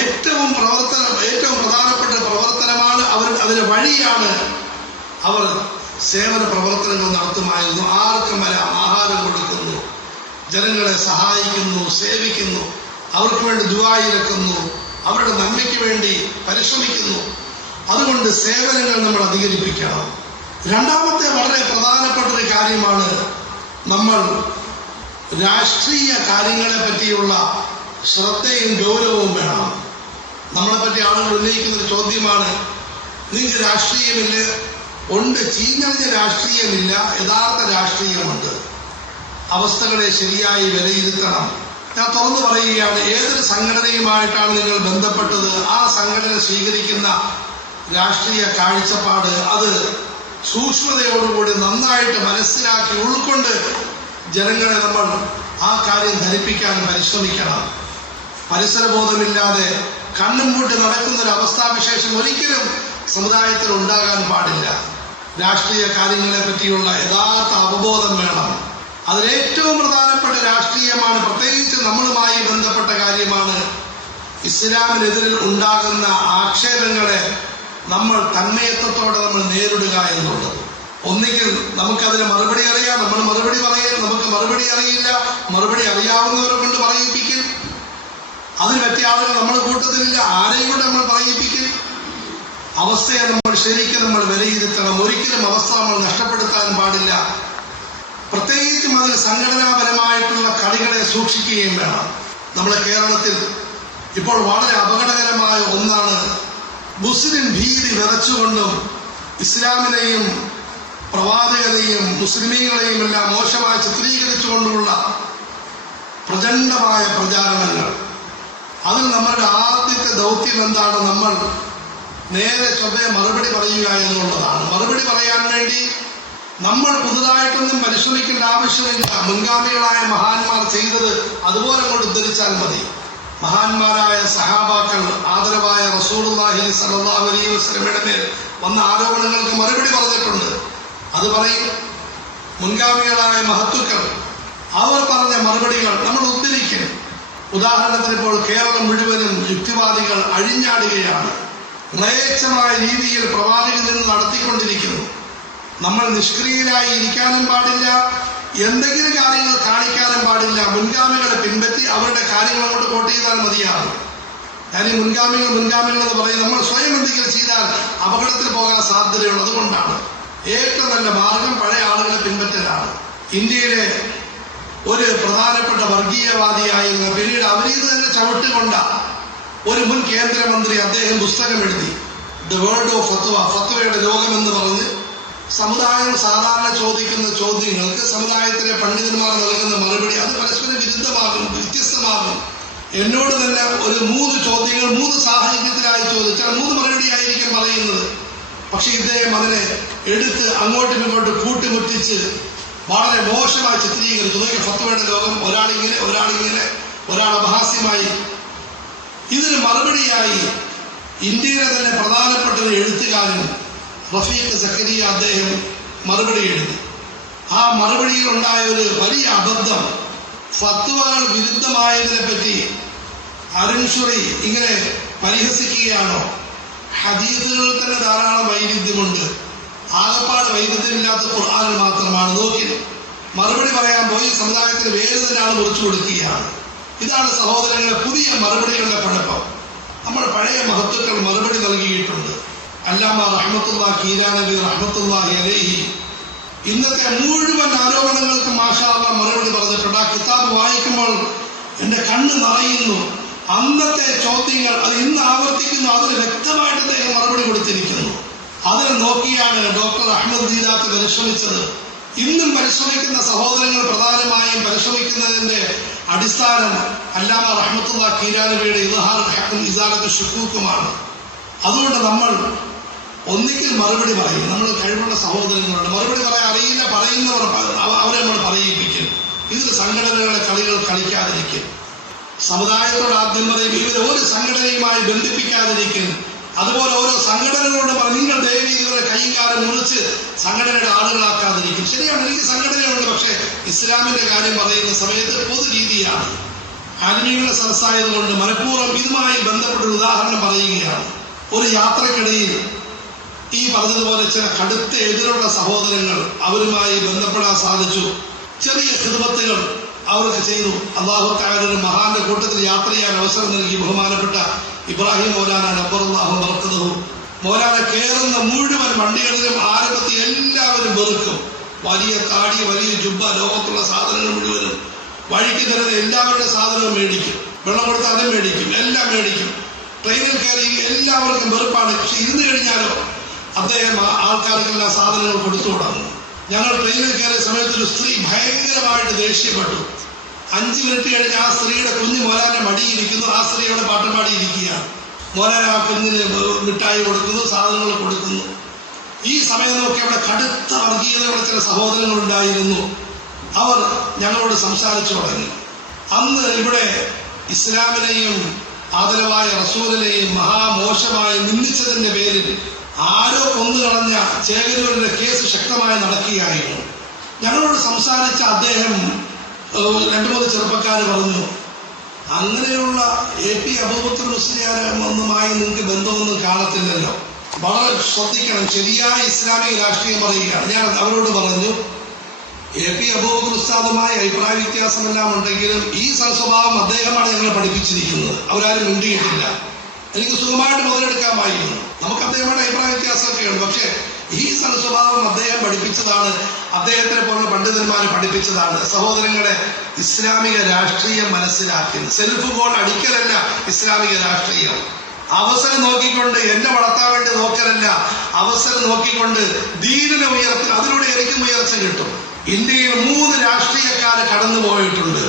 ഏറ്റവും പ്രധാനപ്പെട്ട പ്രവർത്തനമാണ്, അവരുടെ വഴിയാണ് അവർ സേവന പ്രവർത്തനങ്ങൾ നടത്തുമായിരുന്നു. ആർക്കും വരാം, ആഹാരം കൊടുക്കുന്നു, ജനങ്ങളെ സഹായിക്കുന്നു, സേവിക്കുന്നു, അവർക്ക് വേണ്ടി ദുആയിരക്കുന്നു, അവരുടെ നന്മയ്ക്ക് വേണ്ടി പരിശ്രമിക്കുന്നു. അതുകൊണ്ട് സേവനങ്ങൾ നമ്മൾ അധികരിപ്പിക്കണം. രണ്ടാമത്തെ വളരെ പ്രധാനപ്പെട്ട ഒരു കാര്യമാണ്, നമ്മൾ രാഷ്ട്രീയ കാര്യങ്ങളെ പറ്റിയുള്ള ശ്രദ്ധയും ഗൗരവവും വേണം. നമ്മളെപ്പറ്റി ആളുകൾ ഉന്നയിക്കുന്ന ഒരു ചോദ്യമാണ്, നിങ്ങൾക്ക് രാഷ്ട്രീയമില്ല? ഉണ്ട്, ചീഞ്ഞളിഞ്ഞ രാഷ്ട്രീയമില്ല, യഥാർത്ഥ രാഷ്ട്രീയമുണ്ട്. അവസ്ഥകളെ ശരിയായി വിലയിരുത്തണം. ഞാൻ തുറന്നു പറയുകയാണ്, ഏതൊരു സംഘടനയുമായിട്ടാണ് നിങ്ങൾ ബന്ധപ്പെട്ടത്, ആ സംഘടന സ്വീകരിക്കുന്ന രാഷ്ട്രീയ കാഴ്ചപ്പാട് അത് സൂക്ഷ്മതയോടുകൂടി നന്നായിട്ട് മനസ്സിലാക്കി ഉൾക്കൊണ്ട് ജനങ്ങളെ നമ്മൾ ആ കാര്യം ധരിപ്പിക്കാൻ പരിശ്രമിക്കണം. പരിസരബോധമില്ലാതെ കണ്ണും പൂട്ടി നടക്കുന്ന ഒരു അവസ്ഥാവിശേഷം ഒരിക്കലും സമുദായത്തിൽ ഉണ്ടാകാൻ പാടില്ല. രാഷ്ട്രീയ കാര്യങ്ങളെ പറ്റിയുള്ള യഥാർത്ഥ അവബോധം വേണം. അതിലേറ്റവും പ്രധാനപ്പെട്ട രാഷ്ട്രീയമാണ്, പ്രത്യേകിച്ച് നമ്മളുമായി ബന്ധപ്പെട്ട കാര്യമാണ്, ഇസ്ലാമിനെതിരിൽ ഉണ്ടാകുന്ന ആക്ഷേപങ്ങളെ നമ്മൾ തന്മയത്വത്തോടെ നമ്മൾ നേരിടുക എന്നുള്ളത്. ഒന്നുകിൽ നമുക്കതിന് മറുപടി അറിയാം, നമ്മൾ മറുപടി പറയാം. നമുക്ക് മറുപടി അറിയില്ല, മറുപടി അറിയാവുന്നവരെ കൊണ്ട് പറയിപ്പിക്കും. അതിന് പറ്റിയ ആളുകൾ നമ്മുടെ കൂട്ടത്തിലില്ല, ആരെയും കൊണ്ട് നമ്മൾ പറയിപ്പിക്കും. അവസ്ഥയെ നമ്മൾ ശരിക്കും നമ്മൾ വിലയിരുത്തണം. ഒരിക്കലും അവസ്ഥ നമ്മൾ നഷ്ടപ്പെടുത്താൻ പാടില്ല. പ്രത്യേകിച്ചും അതിൽ സംഘടനാപരമായിട്ടുള്ള കളികളെ സൂക്ഷിക്കുകയും വേണം. നമ്മുടെ കേരളത്തിൽ ഇപ്പോൾ വളരെ അപകടകരമായ ഒന്നാണ്, മുസ്ലിം ഭീതി വിതച്ചുകൊണ്ടും ഇസ്ലാമിനെയും പ്രവാചകനെയും മുസ്ലിമീങ്ങളെയും എല്ലാം മോശമായി ചിത്രീകരിച്ചുകൊണ്ടുള്ള പ്രചണ്ഡമായ പ്രചാരണങ്ങൾ. അതിൽ നമ്മളുടെ ആദ്യത്തെ ദൗത്യം എന്താണ്? നമ്മൾ നേരെ ചൊവ്വേ മറുപടി പറയുക എന്നുള്ളതാണ്. മറുപടി പറയാൻ വേണ്ടി നമ്മൾ പുതുതായിട്ടൊന്നും പരിശ്രമിക്കേണ്ട ആവശ്യമില്ല. മുൻഗാമികളായ മഹാന്മാർ ചെയ്തത് അതുപോലെ കൊണ്ട് ഉദ്ധരിച്ചാൽ മതി. മഹാന്മാരായ സഹാബാക്കൾ ആദരവായ റസൂലുള്ളാഹി സ്വല്ലല്ലാഹു അലൈഹി വസല്ലമയുടെ മേൽ വന്ന ആരോപണങ്ങൾക്ക് മറുപടി പറഞ്ഞിട്ടുണ്ട്. അത് പറയും മുൻഗാമികളായ മഹത്തുക്കൾ അവർ പറഞ്ഞ മറുപടികൾ നമ്മൾ ഉദ്ധരിക്കും. ഉദാഹരണത്തിന് ഇപ്പോൾ കേരളം മുഴുവനും യുക്തിവാദികൾ അഴിഞ്ഞാടുകയാണ്. മ്ലേച്ഛമായ രീതിയിൽ പ്രവാചകൻ നിന്ന് നടത്തിക്കൊണ്ടിരിക്കുന്നു. നമ്മൾ നിഷ്ക്രിയരായി ഇരിക്കാനും പാടില്ല, എന്തെങ്കിലും കാര്യങ്ങൾ കാണിക്കാനും പാടില്ല. മുൻഗാമികളെ പിൻപറ്റി അവരുടെ കാര്യങ്ങൾ കൊണ്ട് കോട്ട് ചെയ്താൽ മതിയാകും. ഞാൻ ഈ മുൻഗാമികൾ എന്ന് പറയും, നമ്മൾ സ്വയം എന്തെങ്കിലും ചെയ്താൽ അപകടത്തിൽ പോകാൻ സാധ്യതയുള്ളത്. അതുകൊണ്ടാണ് ഏറ്റവും നല്ല മാർഗം പഴയ ആളുകളെ പിൻപറ്റലാണ്. ഇന്ത്യയിലെ ഒരു പ്രധാനപ്പെട്ട വർഗീയവാദിയായിരുന്ന, പിന്നീട് അവരിൽ തന്നെ ചവിട്ടുകൊണ്ട ഒരു മുൻ കേന്ദ്രമന്ത്രി, അദ്ദേഹം പുസ്തകം എഴുതി, ദ വേൾഡ് ഓഫ് ഫത്വ, ഫത്വയുടെ ലോകം എന്ന് പറഞ്ഞ് സമുദായം സാധാരണ ചോദിക്കുന്ന ചോദ്യങ്ങൾക്ക് സമുദായത്തിലെ പണ്ഡിതന്മാർ നൽകുന്ന മറുപടി അത് പരസ്പരം വിരുദ്ധമാകും, വ്യത്യസ്തമാകും. എന്നോട് തന്നെ ഒരു 3 ചോദ്യങ്ങൾ 3 സാഹചര്യത്തിലായി ചോദിച്ചാൽ 3 മറുപടിയായിരിക്കും പറയുന്നത്. പക്ഷെ ഇദ്ദേഹം അതിനെ എടുത്ത് അങ്ങോട്ടും ഇങ്ങോട്ടും കൂട്ടിമുട്ടിച്ച് വളരെ മോശമായി ചിത്രീകരിച്ചു. നോക്കിയ ഫത്വയുടെ ലോകം, ഒരാളിങ്ങനെ ഒരാൾ അപഹാസ്യമായി. ഇതിന് മറുപടിയായി ഇന്ത്യയിലെ തന്നെ പ്രധാനപ്പെട്ട ഒരു എഴുത്തുകാരൻ റഫീഖ് സക്കരിയ അദ്ദേഹം മറുപടി എഴുതി. ആ മറുപടിയിൽ ഉണ്ടായ ഒരു വലിയ അബദ്ധം, ഫത്വകൾ വിരുദ്ധമായതിനെ പറ്റി അരുൺ ഷുറി ഇങ്ങനെ പരിഹസിക്കുകയാണോ? ഹദീസുകളിൽ തന്നെ ധാരാളം വൈരുദ്ധ്യമുണ്ട്, ആകപ്പാട് വൈരുദ്ധ്യമില്ലാത്ത ഖുർആനിൽ മാത്രമാണ്. നോക്കി മറുപടി പറയാൻ പോയി സമുദായത്തിന് വേറെ തന്നെയാണ് മുറിച്ചു കൊടുക്കുകയാണ്. ഇതാണ് സഹോദരങ്ങളെ പുതിയ മറുപടികളുടെ കുഴപ്പം. നമ്മൾ പഴയ മഹത്തുക്കൾ മറുപടി നൽകിയിട്ടുണ്ട്. അല്ലാമ റഹ്മത്തുള്ളാഹി കീരാനബി റഹ്മത്തുള്ളാഹി അലൈഹി ഇന്നത്തെ മുഴുവൻ ആരോപണങ്ങൾക്ക് മാഷാ അല്ലാഹ് മറുപടി പറഞ്ഞിട്ടുണ്ട്. ആ കിതാബ് വായിക്കുമ്പോൾ എന്റെ കണ്ണ് നിറയുന്നു. അന്നത്തെ ചോദ്യങ്ങൾ അത് ഇന്ന് ആവർത്തിക്കുന്നു. അതിന് വ്യക്തമായിട്ട് അദ്ദേഹം മറുപടി കൊടുത്തിരിക്കുന്നു. അതിനെ നോക്കിയാണ് ഡോക്ടർ അഹമ്മദ് ദീദാത്ത് പരിശ്രമിച്ചത്. ഇന്നും പരിശ്രമിക്കുന്ന സഹോദരങ്ങൾ പ്രധാനമായും പരിശ്രമിക്കുന്നതിന്റെ അടിസ്ഥാനം അല്ലാമ റഹ്മത്തുള്ളാഹി കീരാനബിയുടെ ഇദ്ഹാറുൽ ഹഖ് ഇസാലത്തുൽ ശുക്കൂക്കുമാണ്. അതുകൊണ്ട് നമ്മൾ ഒന്നിക്കൽ മറുപടി പറയും. നമ്മൾ കഴിവുള്ള സഹോദരങ്ങളുണ്ട്, മറുപടി പറയാൻ അറിയില്ല, പറയുന്നവർ അവരെ നമ്മൾ പറയിപ്പിക്കും. ഇതിൽ സംഘടനകളെ കളികൾ കളിക്കാതിരിക്കും. സമുദായത്തോട് ആദ്യം പറയും, ഇവരെ ഒരു സംഘടനയുമായി ബന്ധിപ്പിക്കാതിരിക്കും. അതുപോലെ ഓരോ സംഘടനകളോട് നിങ്ങൾ ദയവ് ഇവരുടെ കൈകാലം മുറിച്ച് സംഘടനയുടെ ആളുകളാക്കാതിരിക്കും. ശരിയാണ്, എനിക്ക് സംഘടനയുണ്ട്, പക്ഷേ ഇസ്ലാമിന്റെ കാര്യം പറയുന്ന സമയത്ത് പൊതുരീതിയാണ്. ആലിമീങ്ങളുടെ സദസ്സായതുകൊണ്ട് മനഃപൂർവ്വം ഇതുമായി ബന്ധപ്പെട്ട ഒരു ഉദാഹരണം പറയുകയാണ്. ഒരു യാത്രക്കിടയിൽ ഈ പറഞ്ഞതുപോലെ ചില കടുത്ത എതിരുള്ള സഹോദരങ്ങൾ അവരുമായി ബന്ധപ്പെടാൻ സാധിച്ചു. ചെറിയ ഖിദ്മത്തുകൾ അവർക്ക് ചെയ്തു. അല്ലാഹു തആല ഒരു മഹാന്റെ കൂട്ടത്തിൽ യാത്ര ചെയ്യാൻ അവസരം നൽകി. ബഹുമാനപ്പെട്ട ഇബ്രാഹിം മൗലാന നബ്ബറല്ലാഹു ബറക്കതുഹു മൗലാന കയറുന്ന മുഴുവൻ വണ്ടികളിലും ആരംഭത്തിൽ എല്ലാവരും വെറുക്കും. വലിയ താടി, വലിയ ജുബ്ബ, ലോകത്തുള്ള സാധനങ്ങൾ മുഴുവനും വഴിക്ക് തരുന്ന എല്ലാവരുടെ സാധനവും മേടിക്കും. വെള്ളം കൊടുത്താൽ അതും മേടിക്കും, എല്ലാം മേടിക്കും. ട്രെയിനിൽ കയറി എല്ലാവർക്കും വെറുപ്പാണ്. പക്ഷെ ഇരുന്ന് കഴിഞ്ഞാലോ അദ്ദേഹം ആൾക്കാർക്കെല്ലാം സാധനങ്ങൾ കൊടുത്തു തുടങ്ങും. ഞങ്ങൾ ട്രെയിനിൽ കയറിയ സമയത്ത് ഒരു സ്ത്രീ ഭയങ്കരമായിട്ട് ദേഷ്യപ്പെട്ടു. 5 മിനിറ്റ് കഴിഞ്ഞ് ആ സ്ത്രീയുടെ കുഞ്ഞ് മോലാന്റെ മടിയിരിക്കുന്നു. ആ സ്ത്രീ അവിടെ പാട്ടും പാടിയിരിക്കുകയാണ്. മോലാൻ ആ കുഞ്ഞിന് മിഠായി കൊടുക്കുന്നു, സാധനങ്ങൾ കൊടുക്കുന്നു. ഈ സമയം നോക്കി അവിടെ കടുത്ത വർഗീയതയുള്ള ചില സഹോദരങ്ങൾ ഉണ്ടായിരുന്നു. അവർ ഞങ്ങളോട് സംസാരിച്ചു തുടങ്ങി. അന്ന് ഇവിടെ ഇസ്ലാമിനെയും ആദരവായ റസൂലിനെയും മഹാമോശമായി നിന്ദിച്ചതിന്റെ പേരിൽ ആരോ കൊന്നുകളഞ്ഞ ചേകനൂരിന്റെ കേസ് ശക്തമായി നടക്കുകയായിരുന്നു. ഞങ്ങളോട് സംസാരിച്ച അദ്ദേഹം 2-3 ചെറുപ്പക്കാർ പറഞ്ഞു, അങ്ങനെയുള്ള AP അബൂബക്കർ മുസ്ലിയാരുമായി നിങ്ങൾക്ക് ബന്ധമൊന്നും കാണത്തില്ലല്ലോ, വളരെ ശ്രദ്ധിക്കണം, ശരിയായ ഇസ്ലാമിക രാഷ്ട്രീയം പറയുകയാണ്. ഞാൻ അവരോട് പറഞ്ഞു, AP അബൂബക്കർ ഉസ്താദുമായി അഭിപ്രായ വ്യത്യാസമെല്ലാം ഉണ്ടെങ്കിലും ഈ സൽസ്വഭാവം അദ്ദേഹമാണ് ഞങ്ങളെ പഠിപ്പിച്ചിരിക്കുന്നത്. അവരാരും മിണ്ടിയിട്ടില്ല. എനിക്ക് സുഖമായിട്ട് മുതലെടുക്കാമായിരുന്നു. നമുക്ക് അദ്ദേഹങ്ങളുടെ അഭിപ്രായ വ്യത്യാസമൊക്കെയുണ്ട്, പക്ഷേ ഈ സൽസ്വഭാവം അദ്ദേഹം പഠിപ്പിച്ചതാണ്, അദ്ദേഹത്തിനെ പോലുള്ള പണ്ഡിതന്മാരെ പഠിപ്പിച്ചതാണ്. സഹോദരങ്ങളെ, ഇസ്ലാമിക രാഷ്ട്രീയം മനസ്സിലാക്കുന്നത് സെൽഫ് ഗോൾ അടിക്കലല്ല ഇസ്ലാമിക രാഷ്ട്രീയം. അവസരം നോക്കിക്കൊണ്ട് എന്നെ വളർത്താൻ വേണ്ടി നോക്കലല്ല, അവസരം നോക്കിക്കൊണ്ട് ദീനിനെ ഉയർത്തി അതിലൂടെ എനിക്കും ഉയർച്ച കിട്ടും. ഇന്ത്യയിൽ 3 രാഷ്ട്രീയക്കാര് കടന്നു പോയിട്ടുണ്ട്.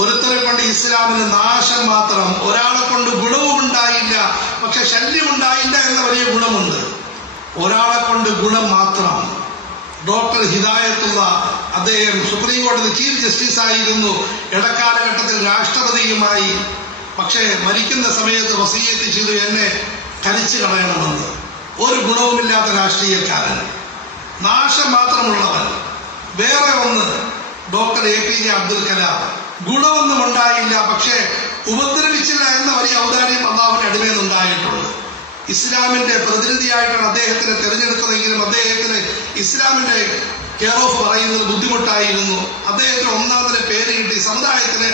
ഒരുത്തരെ കൊണ്ട് ഇസ്ലാമിന് നാശം മാത്രം, ഒരാളെ കൊണ്ട് ഗുണവും ഉണ്ടായില്ല, പക്ഷെ ശല്യം ഉണ്ടായില്ല എന്ന വലിയ ഗുണമുണ്ട്. ഒരാളെ കൊണ്ട് ഗുണം മാത്രം. ഡോക്ടർ ഹിദായത്തുള്ള അദ്ദേഹം സുപ്രീം കോടതി ചീഫ് ജസ്റ്റിസ് ആയിരുന്നു, ഇടക്കാലഘട്ടത്തിൽ രാഷ്ട്രപതിയുമായി. പക്ഷേ മരിക്കുന്ന സമയത്ത് വസീയത്ത് ചെയ്തു, എന്നെ കരിച്ചു കളയണമെന്ന്. ഒരു ഗുണവുമില്ലാത്ത രാഷ്ട്രീയക്കാരൻ, നാശം മാത്രമുള്ളവൻ. വേറെ ഒന്ന് ഡോക്ടർ APJ അബ്ദുൽ കലാം, ഗുണമൊന്നും ഉണ്ടായില്ല, പക്ഷേ ഉപദ്രവിച്ചില്ല എന്ന വലിയ ഔദാര്യം അള്ളാഹുവിന്റെ അടിമയിൽ ഉണ്ടായിട്ടുണ്ട്. ഇസ്ലാമിന്റെ പ്രതിനിധിയായിട്ടാണ് അദ്ദേഹത്തിനെ തെരഞ്ഞെടുത്തതെങ്കിലും അദ്ദേഹത്തിന് ഇസ്ലാമിന്റെ കെയർ ഓഫ് പറയുന്നത് ബുദ്ധിമുട്ടായിരുന്നു. അദ്ദേഹത്തിന് ഒന്നാം നില പേര് കിട്ടി, സമുദായത്തിന്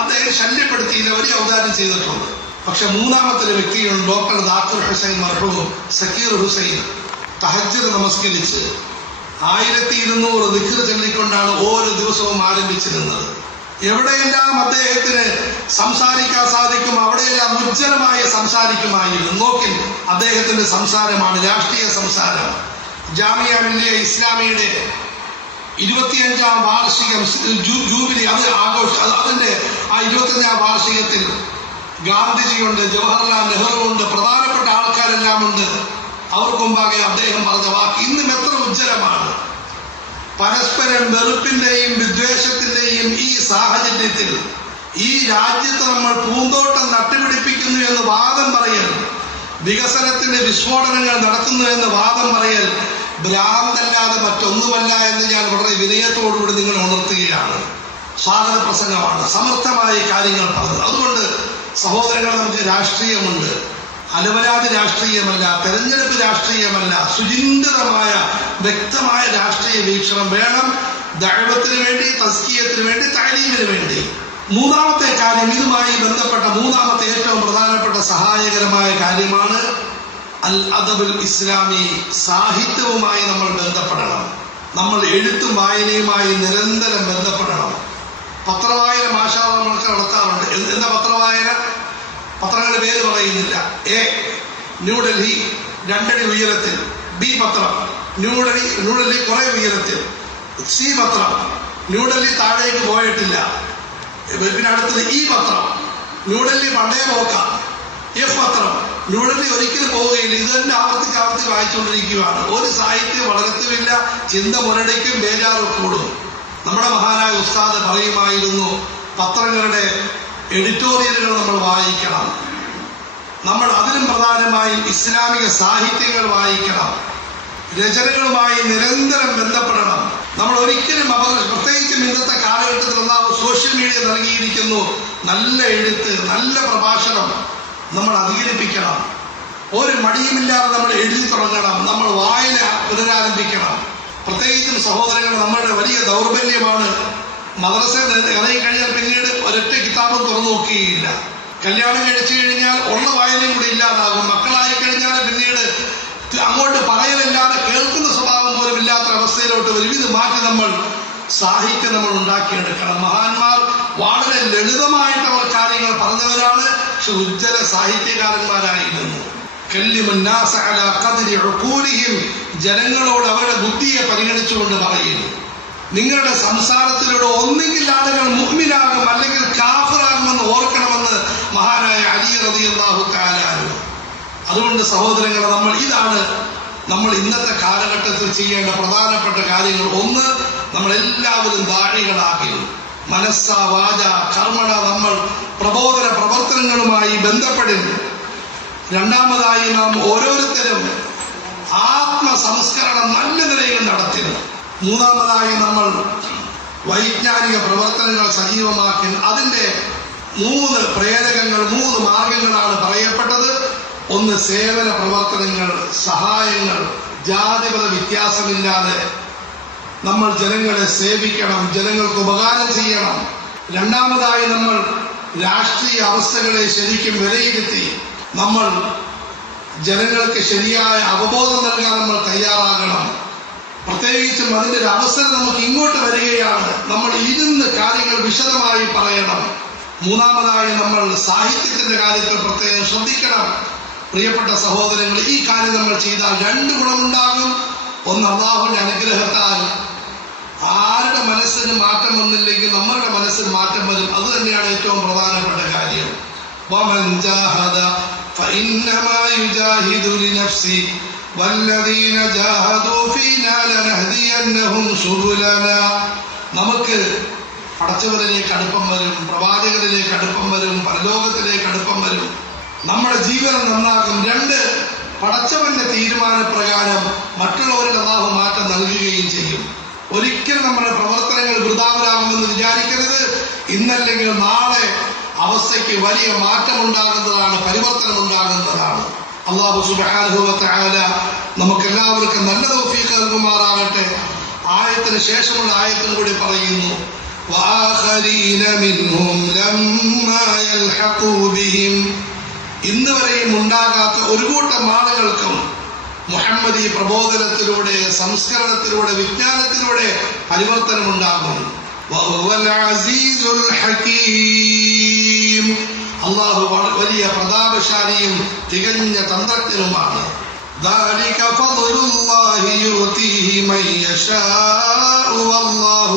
അദ്ദേഹം ശല്യപ്പെടുത്തിയില്ല, വലിയ ഔദാര്യം ചെയ്തിട്ടുണ്ട്. പക്ഷെ മൂന്നാമത്തെ ഒരു വ്യക്തിയാണ് ഡോക്ടർ ദാക്കിർ ഹുസൈൻ മർഹൂം സക്കീർ ഹുസൈൻ. തഹജ്ജുദ് നമസ്കരിച്ച് 1200 ദിക്ർ ചൊല്ലിക്കൊണ്ടാണ് ഓരോ ദിവസവും ആരംഭിച്ചിരുന്നത്. എവിടെയെല്ലാം അദ്ദേഹത്തിന് സംസാരിക്കാൻ സാധിക്കും അവിടെയെല്ലാം ഉജ്ജ്വലമായി സംസാരിക്കുമായിരുന്നു. നോക്കിൽ അദ്ദേഹത്തിന്റെ സംസാരമാണ് രാഷ്ട്രീയ സംസാരം. ജാമിയ മില്ലിയ ഇസ്ലാമിയുടെ 25ാം വാർഷികം ജൂബിലി അത് അതിന്റെ ആ 25ാം വാർഷികത്തിൽ ഗാന്ധിജിയുണ്ട്, ജവഹർലാൽ നെഹ്റു ഉണ്ട്, പ്രധാനപ്പെട്ട ആൾക്കാരെല്ലാം ഉണ്ട്. അവർക്ക് മുമ്പാകെ അദ്ദേഹം പറഞ്ഞ വാക്ക് ഇന്നും എത്ര ഉജ്ജ്വലമാണ്. പരസ്പരം വെറുപ്പിന്റെയും വിദ്വേഷത്തിന്റെയും ഈ സാഹചര്യത്തിൽ ഈ രാജ്യത്ത് നമ്മൾ പൂന്തോട്ടം നട്ടുപിടിപ്പിക്കുന്നു എന്ന് വാദം പറയൽ, വികസനത്തിന്റെ വിസ്ഫോടനങ്ങൾ നടത്തുന്നു എന്ന് വാദം പറയൽ ഭ്രാന്തല്ലാതെ മറ്റൊന്നുമല്ല എന്ന് ഞാൻ വളരെ വിനയത്തോടുകൂടി നിങ്ങളെ ഉണർത്തുകയാണ്. സ്വാഗത പ്രസംഗമാണ്, സമർത്ഥമായ കാര്യങ്ങൾ പറഞ്ഞത്. അതുകൊണ്ട് സഹോദരങ്ങൾ, നമുക്ക് രാഷ്ട്രീയമുണ്ട്, അലവലാതി രാഷ്ട്രീയമല്ല, തെരഞ്ഞെടുപ്പ് രാഷ്ട്രീയമല്ല, സുചിന്തിതമായ വ്യക്തമായ രാഷ്ട്രീയ വീക്ഷണം വേണം. ദഅവത്തിന് വേണ്ടി, തസ്കിയത്തിന് വേണ്ടി, തഅലീമിന് വേണ്ടി. മൂന്നാമത്തെ കാര്യം, ഇതുമായി ബന്ധപ്പെട്ട മൂന്നാമത്തെ ഏറ്റവും പ്രധാനപ്പെട്ട സഹായകരമായ കാര്യമാണ് അൽ അദബുൽ ഇസ്ലാമി. സാഹിത്യവുമായി നമ്മൾ ബന്ധപ്പെടണം. നമ്മൾ എഴുത്തും വായനയുമായി നിരന്തരം ബന്ധപ്പെടണം. പത്രവായന മാഷാ നമ്മൾക്ക് നടത്താറുണ്ട്. എന്താ പത്രവായന? പത്രങ്ങളുടെ പേര് പറയുന്നില്ല. A ന്യൂഡൽഹി 2 അടി ഉയരത്തിൽ, B പത്രം ന്യൂഡൽഹി കുറെ ഉയരത്തിൽ, C പത്രം ന്യൂഡൽഹി താഴേക്ക് പോയിട്ടില്ല, പിന്നെ അടുത്തത് E പത്രം ന്യൂഡൽഹി പണ്ടേ പോക്കാം, F പത്രം ന്യൂഡൽഹി ഒരിക്കലും പോവുകയില്ല. ഇത് തന്നെ ആവർത്തിച്ച് വായിച്ചുകൊണ്ടിരിക്കുകയാണ്. ഒരു സാഹിത്യം വളരത്തുമില്ല, ചിന്ത മുരടിക്കും, ബേജാറ് കൂടും. നമ്മുടെ മഹാനായ ഉസ്താദ് പറയുമായിരുന്നു, പത്രങ്ങളുടെ എഡിറ്റോറിയലുകൾ നമ്മൾ വായിക്കണം. നമ്മൾ അതിലും പ്രധാനമായും ഇസ്ലാമിക സാഹിത്യങ്ങൾ വായിക്കണം. രചനകളുമായി നിരന്തരം ബന്ധപ്പെടണം. നമ്മൾ ഒരിക്കലും പ്രത്യേകിച്ചും ഇന്നത്തെ കാലഘട്ടത്തിൽ ഒന്നാമത് സോഷ്യൽ മീഡിയ നൽകിയിരിക്കുന്നു. നല്ല എഴുത്ത്, നല്ല പ്രഭാഷണം നമ്മൾ അധികരിപ്പിക്കണം. ഒരു മടിയുമില്ലാതെ നമ്മൾ എഴുതി തുടങ്ങണം. നമ്മൾ വായന പുനരാരംഭിക്കണം. പ്രത്യേകിച്ചും സഹോദരങ്ങൾ, നമ്മുടെ വലിയ ദൗർബല്യമാണ് മദ്രസ ഇറങ്ങിക്കഴിഞ്ഞാൽ പിന്നീട് ഒരൊറ്റ കിതാബും തുറന്നു നോക്കുകയില്ല. കല്യാണം കഴിച്ചു കഴിഞ്ഞാൽ ഉള്ള വായനയും കൂടി ഇല്ലാതാകും. മക്കളായി കഴിഞ്ഞാൽ പിന്നീട് അങ്ങോട്ട് പറയലില്ലാതെ കേൾക്കുന്ന സ്വഭാവം പോലും ഇല്ലാത്ത അവസ്ഥയിലോട്ട് വരും. ഇത് മാറ്റി നമ്മൾ സാഹിത്യം നമ്മൾ ഉണ്ടാക്കിയെടുക്കണം. മഹാന്മാർ വളരെ ലളിതമായിട്ട് അവർ കാര്യങ്ങൾ പറഞ്ഞവരാണ്, പക്ഷെ ഉജ്ജ്വല സാഹിത്യകാരന്മാരായിരുന്നു. ജനങ്ങളോട് അവരുടെ ബുദ്ധിയെ പരിഗണിച്ചുകൊണ്ട് പറയുന്നു, നിങ്ങളുടെ സംസാരത്തിലൂടെ ഒന്നെങ്കിൽ ആളുകൾ മുഅ്മിനാകും, അല്ലെങ്കിൽ കാഫിറാകുമെന്ന് ഓർക്കണമെന്ന് മഹാനായ അലി റളിയല്ലാഹു തആല അൻഹു. അതുകൊണ്ട് സഹോദരങ്ങളെ, നമ്മൾ ഇന്നത്തെ കാലഘട്ടത്തിൽ ചെയ്യേണ്ട പ്രധാനപ്പെട്ട കാര്യങ്ങൾ. ഒന്ന്, നമ്മളെല്ലാവരും ദാഴികളാകണം. മനസ്സ വാച കർമ്മണ നമ്മൾ പ്രബോധന പ്രവർത്തനങ്ങളുമായി ബന്ധപ്പെടുന്നു. രണ്ടാമതായി, നാം ഓരോരുത്തരും ആത്മസംസ്കരണം നല്ല നിലയിൽ നടത്തുന്നു. മൂന്നാമതായി, നമ്മൾ വൈജ്ഞാനിക പ്രവർത്തനങ്ങൾ സജീവമാക്കി. അതിന്റെ 3 പ്രേരകങ്ങൾ, 3 മാർഗങ്ങളാണ് പറയപ്പെട്ടത്. ഒന്ന്, സേവന പ്രവർത്തനങ്ങൾ, സഹായങ്ങൾ, ജാതിമത വ്യത്യാസമില്ലാതെ നമ്മൾ ജനങ്ങളെ സേവിക്കണം, ജനങ്ങൾക്ക് ഉപകാരം ചെയ്യണം. രണ്ടാമതായി, നമ്മൾ രാഷ്ട്രീയ അവസ്ഥകളെ ശരിക്കും വിലയിരുത്തി നമ്മൾ ജനങ്ങൾക്ക് ശരിയായ അവബോധം നൽകാൻ നമ്മൾ തയ്യാറാകണം. പ്രത്യേകിച്ചും അതിന്റെ ഒരു അവസരം നമുക്ക് ഇങ്ങോട്ട് വരികയാണ്. നമ്മൾ ഇരുന്ന് കാര്യങ്ങൾ വിശദമായി പറയണം. മൂന്നാമതായി, നമ്മൾ സാഹിത്യത്തിന്റെ കാര്യത്തിൽ പ്രത്യേകം ശ്രദ്ധിക്കണം. പ്രിയപ്പെട്ട സഹോദരങ്ങൾ, ഈ കാര്യം നമ്മൾ ചെയ്താൽ 2 ഗുണമുണ്ടാകും. ഒന്ന്, അല്ലാഹുവിന്റെ അനുഗ്രഹത്താൽ ആരുടെ മനസ്സിന് മാറ്റം വന്നില്ലെങ്കിൽ നമ്മളുടെ മനസ്സിന് മാറ്റം വരും. അത് തന്നെയാണ് ഏറ്റവും പ്രധാനപ്പെട്ട കാര്യം. വമൻ ജാഹദ ഫഇന്നമാ യുജാഹിദു ലിനഫ്സി വല്ലദീന ജാഹദൂ ഫീനാ ലനഹ്ദിയന്നഹും സുബുലനാ. നമുക്ക് പടച്ചവരിലേക്ക് അടുപ്പം വരും, പ്രവാചകരിലേക്ക് അടുപ്പം വരും, പരലോകത്തിലേക്ക് അടുപ്പം വരും, നമ്മുടെ ജീവനം നന്നാകും. രണ്ട്, പടച്ചവന്റെ തീരുമാനപ്രകാരം മറ്റുള്ളവരിൽ അല്ലാഹു മാറ്റം നൽകുകയും ചെയ്യും. ഒരിക്കലും നമ്മുടെ പ്രവർത്തനങ്ങൾ വൃഥാവരാകുമെന്ന് വിചാരിക്കരുത്. ഇന്നല്ലെങ്കിൽ നാളെ അവസ്ഥയ്ക്ക് വലിയ മാറ്റം ഉണ്ടാകുന്നതാണ്, പരിവർത്തനം ഉണ്ടാകുന്നതാണ്. അല്ലാഹു സുബ്ഹാനഹു വ തആല നമുക്കെല്ലാവർക്കും നല്ല തൗഫീഖ് നൽകുമാറാകട്ടെ. ആയത്തിന് ശേഷമുള്ള ആയത്തും കൂടി പറയുന്നു, വആഖരീന മിൻഹും ലമ്മാ യൽഹഖൂ ബിഹിം. ഇന്ന് വരെയും ഉണ്ടാകാത്ത ഒരു കൂട്ടം ആളുകൾക്കും മുഹമ്മദി പ്രബോധനത്തിലൂടെ, സംസ്കരണത്തിലൂടെ, വിജ്ഞാനത്തിലൂടെ പരിവർത്തനം ഉണ്ടാകും. വഹുവൽ അസീസുൽ ഹകീം. അല്ലാഹു വലിയ പ്രതാപശാലിയും തികഞ്ഞ തന്ത്രജ്ഞനുമാണ്. ذلك فضل الله يؤتيه من يشاء والله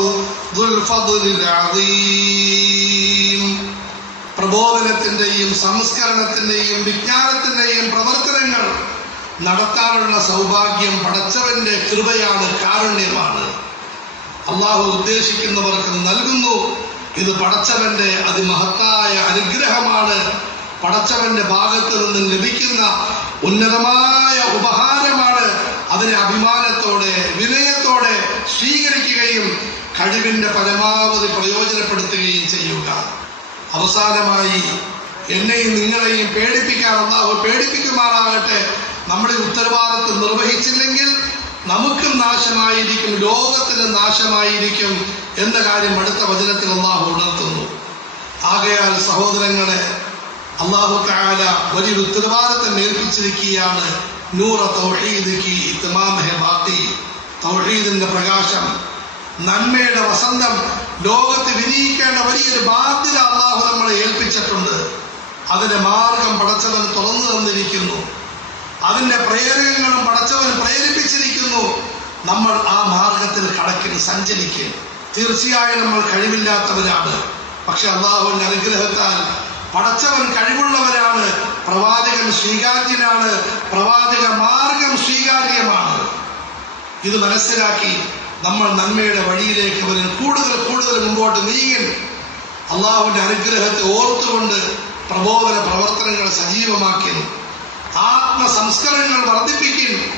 ذو الفضل العظيم. പ്രബോധനത്തിന്റെയും സംസ്കരണത്തിന്റെയും വിജ്ഞാനത്തിന്റെയും പ്രവർത്തനങ്ങൾ നടത്താനുള്ള സൗഭാഗ്യം പടച്ചവന്റെ കൃപയാണ്, കാരുണ്യമാണ്. അള്ളാഹു ഉദ്ദേശിക്കുന്നവർക്ക് നൽകുന്നു. ഇത് പടച്ചവന്റെ അതിമഹത്തായ അനുഗ്രഹമാണ്. പടച്ചവന്റെ ഭാഗത്ത് നിന്നും ലഭിക്കുന്ന ഉന്നതമായ ഉപഹാരമാണ്. അതിനെ അഭിമാനത്തോടെ, വിനയത്തോടെ സ്വീകരിക്കുകയും കഴിവിന്റെ പരമാവധി പ്രയോജനപ്പെടുത്തുകയും ചെയ്യുക. അവസാനമായി, എന്നെയും നിങ്ങളെയും പേടിപ്പിക്കാൻ അല്ലാഹു പേടിപ്പിക്കുമാറാകട്ടെ. നമ്മുടെ ഉത്തരവാദിത്വം നിർവഹിച്ചില്ലെങ്കിൽ നമുക്കും നാശമായിരിക്കും, ലോകത്തിന് നാശമായിരിക്കും എന്ന കാര്യം അടുത്ത വചനത്തിൽ അല്ലാഹു ഉണർത്തുന്നു. ആകയാൽ സഹോദരങ്ങളെ, അല്ലാഹു തആല വലിയ ഉത്തരവാദിത്വം ഏൽപ്പിച്ചിരിക്കുകയാണ്. നൂറ തൗഹീദ് കി ഇത്മാം ഹെ ബാക്കി. തൗഹീദിന്റെ പ്രകാശം, നന്മയുടെ വസന്തം ലോകത്ത് വിരിയിക്കേണ്ട വലിയൊരു ബാധ്യത അല്ലാഹു നമ്മളെ ഏൽപ്പിച്ചിട്ടുണ്ട്. അതിന്റെ മാർഗം പടച്ചവൻ തുറന്നു തന്നിരിക്കുന്നു. അതിന്റെ പ്രേരകങ്ങളും പടച്ചവൻ പ്രേരിപ്പിച്ചിരിക്കുന്നു. നമ്മൾ ആ മാർഗത്തിൽ കടക്കിന്, സഞ്ചരിക്കും. തീർച്ചയായും നമ്മൾ കഴിവില്ലാത്തവരാണ്. പക്ഷെ അല്ലാഹുവിന്റെ അനുഗ്രഹത്താൽ പടച്ചവൻ കഴിവുള്ളവരാണ്. പ്രവാചകൻ സ്വീകാര്യനാണ്, പ്രവാചക മാർഗം സ്വീകാര്യമാണ്. ഇത് മനസ്സിലാക്കി നമ്മൾ നന്മയുടെ വഴിയിലേക്ക് വരും, കൂടുതൽ കൂടുതൽ മുമ്പോട്ട് നീങ്ങും. അള്ളാഹുവിന്റെ അനുഗ്രഹത്തെ ഓർത്തുകൊണ്ട് പ്രബോധന പ്രവർത്തനങ്ങൾ സജീവമാക്കി, ആത്മസംസ്കരണങ്ങൾ വർദ്ധിപ്പിക്കും,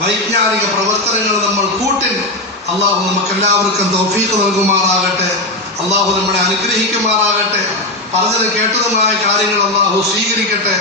വൈജ്ഞാനിക പ്രവർത്തനങ്ങൾ നമ്മൾ കൂട്ടിൻ. അള്ളാഹു നമുക്കെല്ലാവർക്കും തൗഫീഖ് നൽകുമാറാകട്ടെ. അള്ളാഹു നമ്മളെ അനുഗ്രഹിക്കുമാറാകട്ടെ. പറഞ്ഞത് കേട്ടതുമായ കാര്യങ്ങൾ അള്ളാഹു സ്വീകരിക്കട്ടെ.